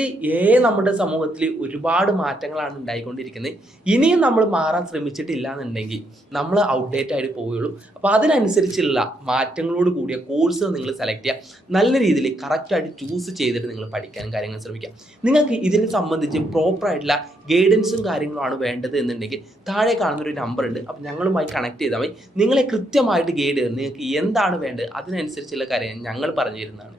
നമ്മുടെ സമൂഹത്തിൽ ഒരുപാട് മാറ്റങ്ങളാണ് ഉണ്ടായിക്കൊണ്ടിരിക്കുന്നത്. ഇനിയും നമ്മൾ മാറാൻ ശ്രമിച്ചിട്ടില്ല എന്നുണ്ടെങ്കിൽ നമ്മൾ ഔട്ട്ഡേറ്റ് ആയിട്ട് പോവുകയുള്ളൂ. അപ്പൊ അതിനനുസരിച്ചുള്ള മാറ്റങ്ങളോട് കൂടിയ കോഴ്സ് നിങ്ങൾ സെലക്ട് ചെയ്യുക. നല്ല രീതിയിൽ കറക്റ്റായിട്ട് ചൂസ് ചെയ്തിട്ട് നിങ്ങൾ പഠിക്കാനും കാര്യങ്ങളും ശ്രമിക്കുക. നിങ്ങൾക്ക് ഇതിനെ സംബന്ധിച്ച് പ്രോപ്പറായിട്ടുള്ള ഗൈഡൻസും കാര്യങ്ങളുമാണ് വേണ്ടത് എന്നുണ്ടെങ്കിൽ താഴെ കാണുന്നൊരു നമ്പർ ഉണ്ട്. അപ്പം ഞങ്ങളുമായി കണക്ട് ചെയ്താൽ മതി. നിങ്ങളെ കൃത്യമായിട്ട് ഗൈഡ് ചെയ്ത് നിങ്ങൾക്ക് എന്താണ് വേണ്ടത് അതിനനുസരിച്ചുള്ള കാര്യം ഞങ്ങൾ പറഞ്ഞു തരുന്നതാണ്.